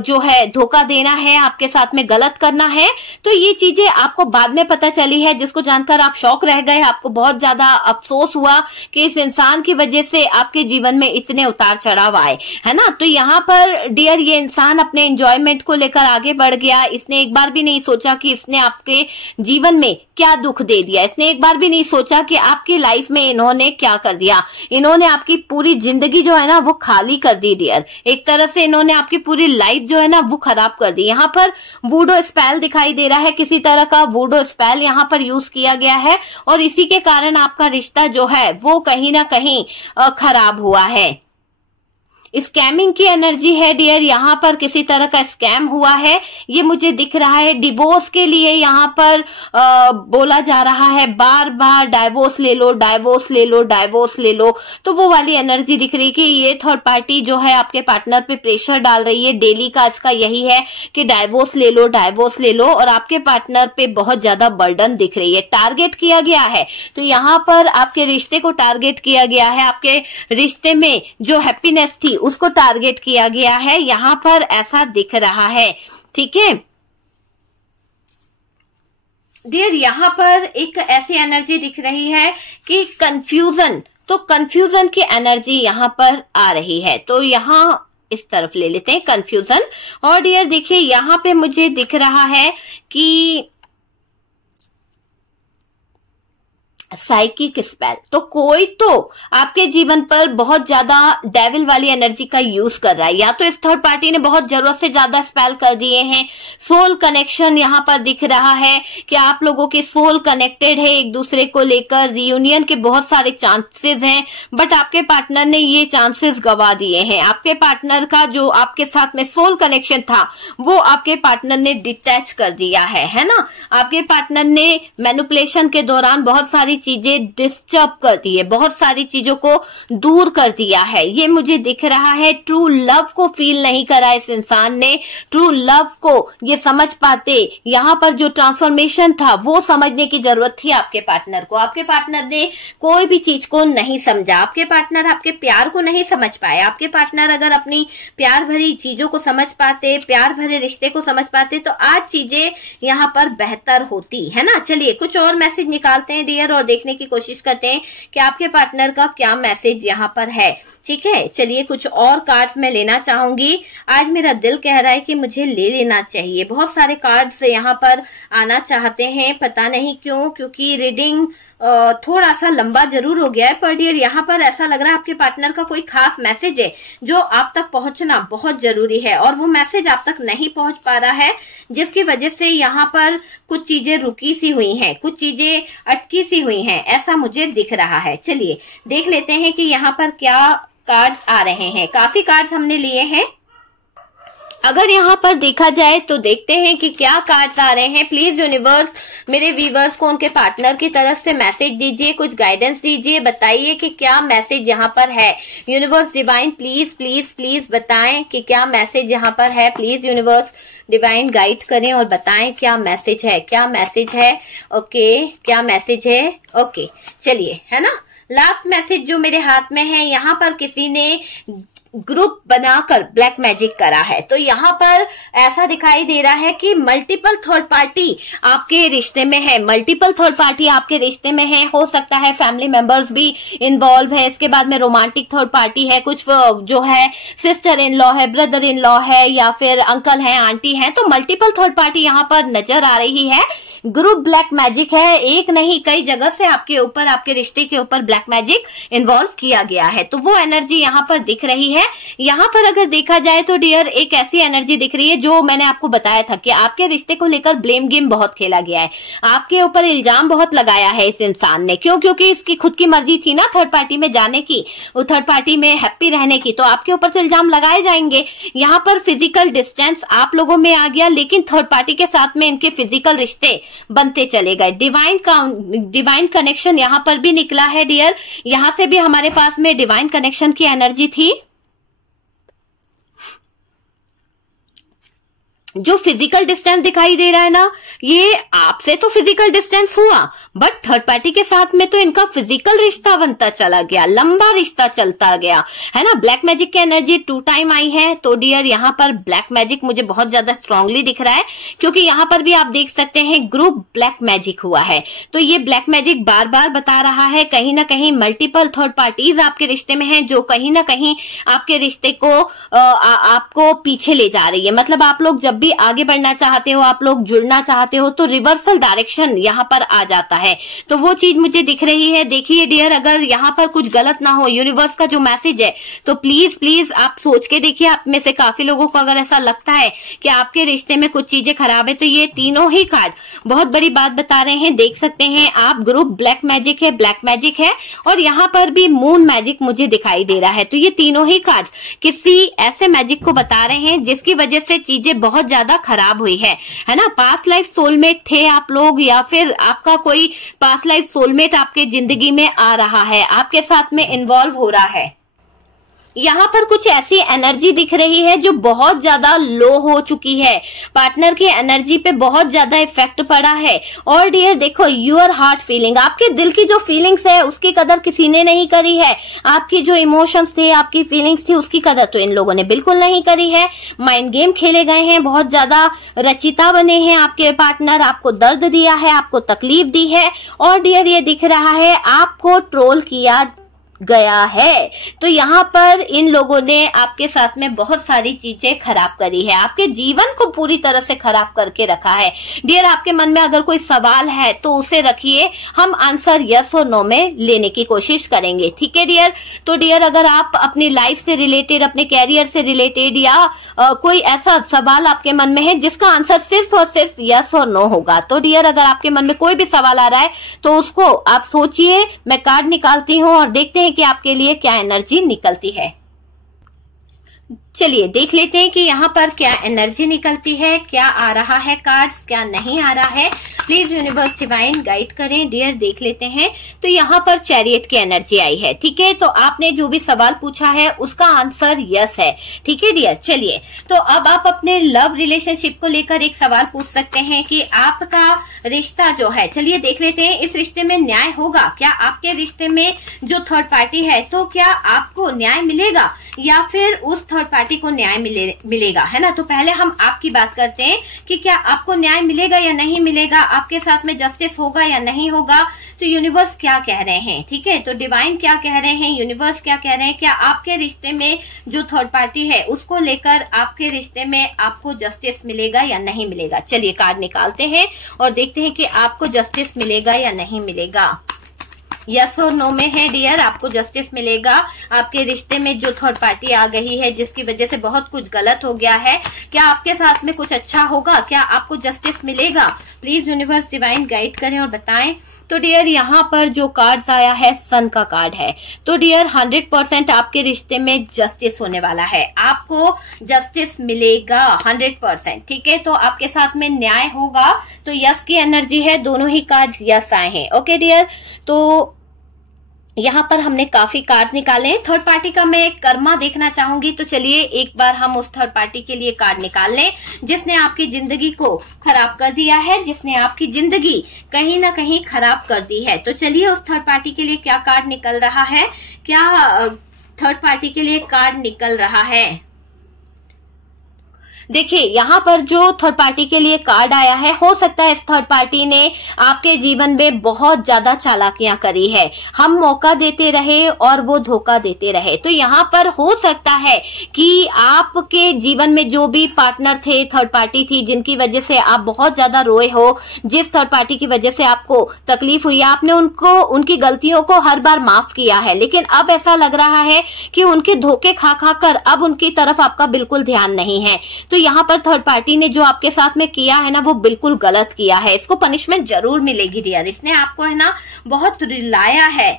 जो है धोखा देना है, आपके साथ में गलत करना है। तो ये चीजें आपको बाद में पता चली है, जिसको जानकर आप शॉक रह गए, आपको बहुत ज्यादा अफसोस हुआ कि इस इंसान की वजह से आपके जीवन में इतने उतार चढ़ाव आए, है ना। तो यहाँ पर डियर ये इंसान अपने एंजॉयमेंट को लेकर आगे बढ़ गया। इसने एक बार भी नहीं सोचा कि इसने आपके जीवन में क्या दुख दे दिया, इसने एक बार भी नहीं सोचा कि आपकी लाइफ में इन्होंने क्या कर दिया। इन्होंने आपकी पूरी जिंदगी जो है ना वो खाली कर दी डियर, एक तरह से इन्होंने आपकी पूरी लाइफ जो है ना वो खराब कर दी। यहाँ पर वूडो स्पेल दिखाई दे रहा है, किसी तरह का वूडो स्पेल यहाँ पर यूज किया गया है, और इसी के कारण आपका रिश्ता जो है वो कहीं ना कहीं खराब हुआ है। स्कैमिंग की एनर्जी है डियर, यहाँ पर किसी तरह का स्कैम हुआ है, ये मुझे दिख रहा है। डिवोर्स के लिए यहाँ पर बोला जा रहा है, बार बार डाइवोर्स ले लो, डाइवोर्स ले लो, डाइवोर्स ले लो। तो वो वाली एनर्जी दिख रही है कि ये थर्ड पार्टी जो है आपके पार्टनर पे प्रेशर डाल रही है। डेली का इसका यही है कि डाइवोर्स ले लो, डाइवोर्स ले लो, और आपके पार्टनर पे बहुत ज्यादा बर्डन दिख रही है। टारगेट किया गया है, तो यहाँ पर आपके रिश्ते को टारगेट किया गया है, आपके रिश्ते में जो हैप्पीनेस थी उसको टारगेट किया गया है, यहां पर ऐसा दिख रहा है। ठीक है डियर, यहां पर एक ऐसी एनर्जी दिख रही है कि कंफ्यूजन, तो कंफ्यूजन की एनर्जी यहां पर आ रही है। तो यहां इस तरफ ले लेते हैं कंफ्यूजन। और डियर देखिए यहां पे मुझे दिख रहा है कि साइकिक स्पेल, तो कोई तो आपके जीवन पर बहुत ज्यादा डेविल वाली एनर्जी का यूज कर रहा है, या तो इस थर्ड पार्टी ने बहुत जरूरत से ज्यादा स्पेल कर दिए हैं। सोल कनेक्शन यहाँ पर दिख रहा है कि आप लोगों के सोल कनेक्टेड है एक दूसरे को लेकर, रियूनियन के बहुत सारे चांसेस हैं, बट आपके पार्टनर ने ये चांसेस गवा दिए हैं। आपके पार्टनर का जो आपके साथ में सोल कनेक्शन था वो आपके पार्टनर ने डिटैच कर दिया है ना। आपके पार्टनर ने मैनिपुलेशन के दौरान बहुत सारी चीजें डिस्टर्ब कर दी है, बहुत सारी चीजों को दूर कर दिया है, ये मुझे दिख रहा है। ट्रू लव को फील नहीं करा इस इंसान ने, ट्रू लव को ये समझ पाते, यहाँ पर जो ट्रांसफॉर्मेशन था वो समझने की जरूरत थी आपके पार्टनर को। आपके पार्टनर ने कोई भी चीज को नहीं समझा, आपके पार्टनर आपके प्यार को नहीं समझ पाए। आपके पार्टनर अगर अपनी प्यार भरी चीजों को समझ पाते, प्यार भरे रिश्ते को समझ पाते, तो आज चीजें यहाँ पर बेहतर होती है ना। चलिए कुछ और मैसेज निकालते हैं डियर और देखने की कोशिश करते हैं कि आपके पार्टनर का क्या मैसेज यहाँ पर है। ठीक है, चलिए कुछ और कार्ड्स मैं लेना चाहूंगी। आज मेरा दिल कह रहा है कि मुझे ले लेना चाहिए। बहुत सारे कार्ड्स यहाँ पर आना चाहते हैं, पता नहीं क्यों, क्योंकि रीडिंग थोड़ा सा लंबा जरूर हो गया है, पर डियर यहाँ पर ऐसा लग रहा है आपके पार्टनर का कोई खास मैसेज है जो आप तक पहुंचना बहुत जरूरी है, और वो मैसेज आप तक नहीं पहुंच पा रहा है, जिसकी वजह से यहाँ पर कुछ चीजें रुकी सी हुई हैं, कुछ चीजें अटकी सी हुई हैं, ऐसा मुझे दिख रहा है। चलिए देख लेते हैं कि यहाँ पर क्या कार्ड्स आ रहे हैं। काफी कार्ड्स हमने लिए हैं, अगर यहाँ पर देखा जाए तो देखते हैं कि क्या कार्ड्स आ रहे हैं। प्लीज यूनिवर्स मेरे व्यूवर्स को उनके पार्टनर की तरफ से मैसेज दीजिए, कुछ गाइडेंस दीजिए, बताइए कि क्या मैसेज यहाँ पर है। Universe divine please please please बताएं कि क्या मैसेज यहाँ पर है। प्लीज यूनिवर्स डिवाइन गाइड करें और बताएं क्या मैसेज है, क्या मैसेज है। ओके, क्या मैसेज है। ओके चलिए, है ना। लास्ट मैसेज जो मेरे हाथ में है, यहाँ पर किसी ने ग्रुप बनाकर ब्लैक मैजिक करा है। तो यहाँ पर ऐसा दिखाई दे रहा है कि मल्टीपल थर्ड पार्टी आपके रिश्ते में है, मल्टीपल थर्ड पार्टी आपके रिश्ते में है। हो सकता है फैमिली मेंबर्स भी इन्वॉल्व है, इसके बाद में रोमांटिक थर्ड पार्टी है, कुछ जो है सिस्टर इन लॉ है, ब्रदर इन लॉ है, या फिर अंकल है, आंटी है। तो मल्टीपल थर्ड पार्टी यहाँ पर नजर आ रही है। ग्रुप ब्लैक मैजिक है, एक नहीं कई जगह से आपके ऊपर, आपके रिश्ते के ऊपर ब्लैक मैजिक इन्वॉल्व किया गया है। तो वो एनर्जी यहाँ पर दिख रही है। यहाँ पर अगर देखा जाए तो डियर एक ऐसी एनर्जी दिख रही है जो मैंने आपको बताया था कि आपके रिश्ते को लेकर ब्लेम गेम बहुत खेला गया है, आपके ऊपर इल्जाम बहुत लगाया है इस इंसान ने। क्यों? क्योंकि इसकी खुद की मर्जी थी ना थर्ड पार्टी में जाने की, वो थर्ड पार्टी में हैप्पी रहने की, तो आपके ऊपर तो इल्जाम लगाए जाएंगे। यहाँ पर फिजिकल डिस्टेंस आप लोगों में आ गया, लेकिन थर्ड पार्टी के साथ में इनके फिजिकल रिश्ते बनते चले गए। डिवाइन कनेक्शन यहाँ पर भी निकला है डियर, यहाँ से भी हमारे पास में डिवाइन कनेक्शन की एनर्जी थी। जो फिजिकल डिस्टेंस दिखाई दे रहा है ना, ये आपसे तो फिजिकल डिस्टेंस हुआ, बट थर्ड पार्टी के साथ में तो इनका फिजिकल रिश्ता बनता चला गया, लंबा रिश्ता चलता गया, है ना। ब्लैक मैजिक की एनर्जी 2 टाइम आई है, तो डियर यहाँ पर ब्लैक मैजिक मुझे बहुत ज्यादा स्ट्रांगली दिख रहा है, क्योंकि यहाँ पर भी आप देख सकते हैं ग्रुप ब्लैक मैजिक हुआ है। तो ये ब्लैक मैजिक बार बार बता रहा है कहीं ना कहीं मल्टीपल थर्ड पार्टीज आपके रिश्ते में हैं, जो कहीं ना कहीं आपके रिश्ते को आपको पीछे ले जा रही है। मतलब आप लोग जब भी आगे बढ़ना चाहते हो, आप लोग जुड़ना चाहते हो, तो रिवर्सल डायरेक्शन यहाँ पर आ जाता है। तो वो चीज मुझे दिख रही है। देखिए डियर, अगर यहाँ पर कुछ गलत ना हो, यूनिवर्स का जो मैसेज है, तो प्लीज प्लीज आप सोच के देखिए। आप में से काफी लोगों को अगर ऐसा लगता है कि आपके रिश्ते में कुछ चीजें खराब है, तो ये तीनों ही कार्ड बहुत बड़ी बात बता रहे हैं। देख सकते हैं आप, ग्रुप ब्लैक मैजिक है, ब्लैक मैजिक है, और यहाँ पर भी मून मैजिक मुझे दिखाई दे रहा है। तो ये तीनों ही कार्ड किसी ऐसे मैजिक को बता रहे हैं जिसकी वजह से चीजें बहुत ज्यादा खराब हुई है ना। पास्ट लाइफ सोलमेट थे आप लोग, या फिर आपका कोई पास्ट लाइफ सोलमेट आपके जिंदगी में आ रहा है, आपके साथ में इन्वॉल्व हो रहा है। यहाँ पर कुछ ऐसी एनर्जी दिख रही है जो बहुत ज्यादा लो हो चुकी है, पार्टनर की एनर्जी पे बहुत ज्यादा इफेक्ट पड़ा है। और डियर देखो, योर हार्ट फीलिंग, आपके दिल की जो फीलिंग्स है उसकी कदर किसी ने नहीं करी है। आपकी जो इमोशंस थे, आपकी फीलिंग्स थी, उसकी कदर तो इन लोगों ने बिल्कुल नहीं करी है। माइंड गेम खेले गए हैं, बहुत ज्यादा रचिता बने हैं आपके पार्टनर, आपको दर्द दिया है, आपको तकलीफ दी है। और डियर ये दिख रहा है आपको ट्रोल किया गया है। तो यहाँ पर इन लोगों ने आपके साथ में बहुत सारी चीजें खराब करी है, आपके जीवन को पूरी तरह से खराब करके रखा है। डियर आपके मन में अगर कोई सवाल है तो उसे रखिए, हम आंसर यस और नो में लेने की कोशिश करेंगे, ठीक है डियर। तो डियर अगर आप अपनी लाइफ से रिलेटेड, अपने कैरियर से रिलेटेड, या कोई ऐसा सवाल आपके मन में है जिसका आंसर सिर्फ और सिर्फ यस और नो होगा, तो डियर अगर आपके मन में कोई भी सवाल आ रहा है तो उसको आप सोचिए। मैं कार्ड निकालती हूँ और देखते हैं कि आपके लिए क्या एनर्जी निकलती है। चलिए देख लेते हैं कि यहाँ पर क्या एनर्जी निकलती है, क्या आ रहा है कार्ड्स, क्या नहीं आ रहा है। प्लीज यूनिवर्स डिवाइन गाइड करें डियर। देख लेते हैं। तो यहाँ पर चैरियट की एनर्जी आई है, ठीक है। तो आपने जो भी सवाल पूछा है उसका आंसर यस है, ठीक है डियर। चलिए, तो अब आप अपने लव रिलेशनशिप को लेकर एक सवाल पूछ सकते हैं कि आपका रिश्ता जो है, चलिए देख लेते हैं, इस रिश्ते में न्याय होगा क्या? आपके रिश्ते में जो थर्ड पार्टी है, तो क्या आपको न्याय मिलेगा या फिर उस थर्ड पार्टी को न्याय मिलेगा, है ना। तो पहले हम आपकी बात करते हैं कि क्या आपको न्याय मिलेगा या नहीं मिलेगा, आपके साथ में जस्टिस होगा या नहीं होगा। तो यूनिवर्स क्या कह रहे हैं, ठीक है। तो डिवाइन क्या कह रहे हैं, यूनिवर्स क्या कह रहे हैं, क्या आपके रिश्ते में जो थर्ड पार्टी है उसको लेकर आपके रिश्ते में आपको जस्टिस मिलेगा या नहीं मिलेगा। चलिए कार्ड निकालते हैं और देखते हैं कि आपको जस्टिस मिलेगा या नहीं मिलेगा। यस और नो में है डियर, आपको जस्टिस मिलेगा। आपके रिश्ते में जो थर्ड पार्टी आ गई है जिसकी वजह से बहुत कुछ गलत हो गया है, क्या आपके साथ में कुछ अच्छा होगा, क्या आपको जस्टिस मिलेगा। प्लीज यूनिवर्स डिवाइन गाइड करें और बताएं। तो डियर यहाँ पर जो कार्ड्स आया है, सन का कार्ड है। तो डियर 100% आपके रिश्ते में जस्टिस होने वाला है, आपको जस्टिस मिलेगा 100%, ठीक है। तो आपके साथ में न्याय होगा। तो यस की एनर्जी है, दोनों ही कार्ड यस आए हैं, ओके डियर। तो यहाँ पर हमने काफी कार्ड निकाले हैं। थर्ड पार्टी का मैं कर्मा देखना चाहूंगी, तो चलिए एक बार हम उस थर्ड पार्टी के लिए कार्ड निकाल लें जिसने आपकी जिंदगी को खराब कर दिया है, जिसने आपकी जिंदगी कहीं ना कहीं खराब कर दी है। तो चलिए उस थर्ड पार्टी के लिए क्या कार्ड निकल रहा है, क्या थर्ड पार्टी के लिए कार्ड निकल रहा है। देखिए यहाँ पर जो थर्ड पार्टी के लिए कार्ड आया है, हो सकता है इस थर्ड पार्टी ने आपके जीवन में बहुत ज्यादा चालाकियां करी है, हम मौका देते रहे और वो धोखा देते रहे। तो यहाँ पर हो सकता है कि आपके जीवन में जो भी पार्टनर थे, थर्ड पार्टी थी, जिनकी वजह से आप बहुत ज्यादा रोए हो, जिस थर्ड पार्टी की वजह से आपको तकलीफ हुई, आपने उनको, उनकी गलतियों को हर बार माफ किया है, लेकिन अब ऐसा लग रहा है कि उनके धोखे खा खा कर अब उनकी तरफ आपका बिल्कुल ध्यान नहीं है। तो यहाँ पर थर्ड पार्टी ने जो आपके साथ में किया है ना, वो बिल्कुल गलत किया है, इसको पनिशमेंट जरूर मिलेगी डियर। इसने आपको है ना बहुत रुलाया है।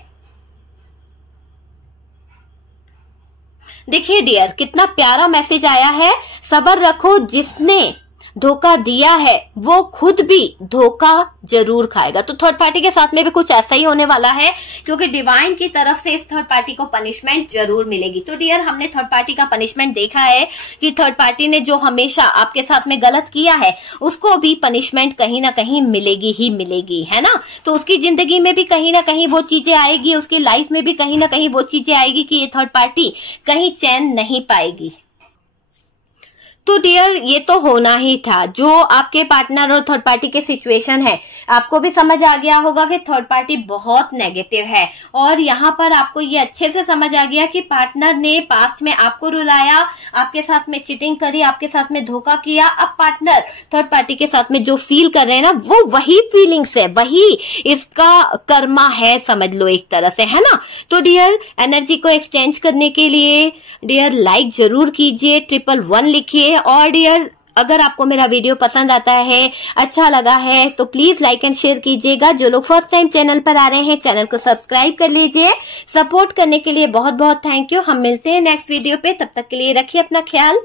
देखिए डियर कितना प्यारा मैसेज आया है, सब्र रखो, जिसने धोखा दिया है वो खुद भी धोखा जरूर खाएगा। तो थर्ड पार्टी के साथ में भी कुछ ऐसा ही होने वाला है, क्योंकि डिवाइन की तरफ से इस थर्ड पार्टी को पनिशमेंट जरूर मिलेगी। तो डियर, हमने थर्ड पार्टी का पनिशमेंट देखा है कि थर्ड पार्टी ने जो हमेशा आपके साथ में गलत किया है उसको भी पनिशमेंट कहीं ना कहीं मिलेगी ही मिलेगी, है ना। तो उसकी जिंदगी में भी कहीं ना कहीं वो चीजें आएगी, उसकी लाइफ में भी कहीं ना कहीं वो चीजें आएगी कि ये थर्ड पार्टी कहीं चैन नहीं पाएगी। तो डियर, ये तो होना ही था। जो आपके पार्टनर और थर्ड पार्टी के सिचुएशन है, आपको भी समझ आ गया होगा कि थर्ड पार्टी बहुत नेगेटिव है। और यहाँ पर आपको ये अच्छे से समझ आ गया कि पार्टनर ने पास्ट में आपको रुलाया, आपके साथ में चीटिंग करी, आपके साथ में धोखा किया। अब पार्टनर थर्ड पार्टी के साथ में जो फील कर रहे हैं ना, वो वही फीलिंग्स है, वही इसका कर्मा है, समझ लो एक तरह से, है ना। तो डियर, एनर्जी को एक्सचेंज करने के लिए डियर लाइक जरूर कीजिए, 111 लिखिए। और डियर, अगर आपको मेरा वीडियो पसंद आता है, अच्छा लगा है, तो प्लीज लाइक एंड शेयर कीजिएगा। जो लोग फर्स्ट टाइम चैनल पर आ रहे हैं, चैनल को सब्सक्राइब कर लीजिए। सपोर्ट करने के लिए बहुत बहुत थैंक यू। हम मिलते हैं नेक्स्ट वीडियो पे, तब तक के लिए रखिए अपना ख्याल।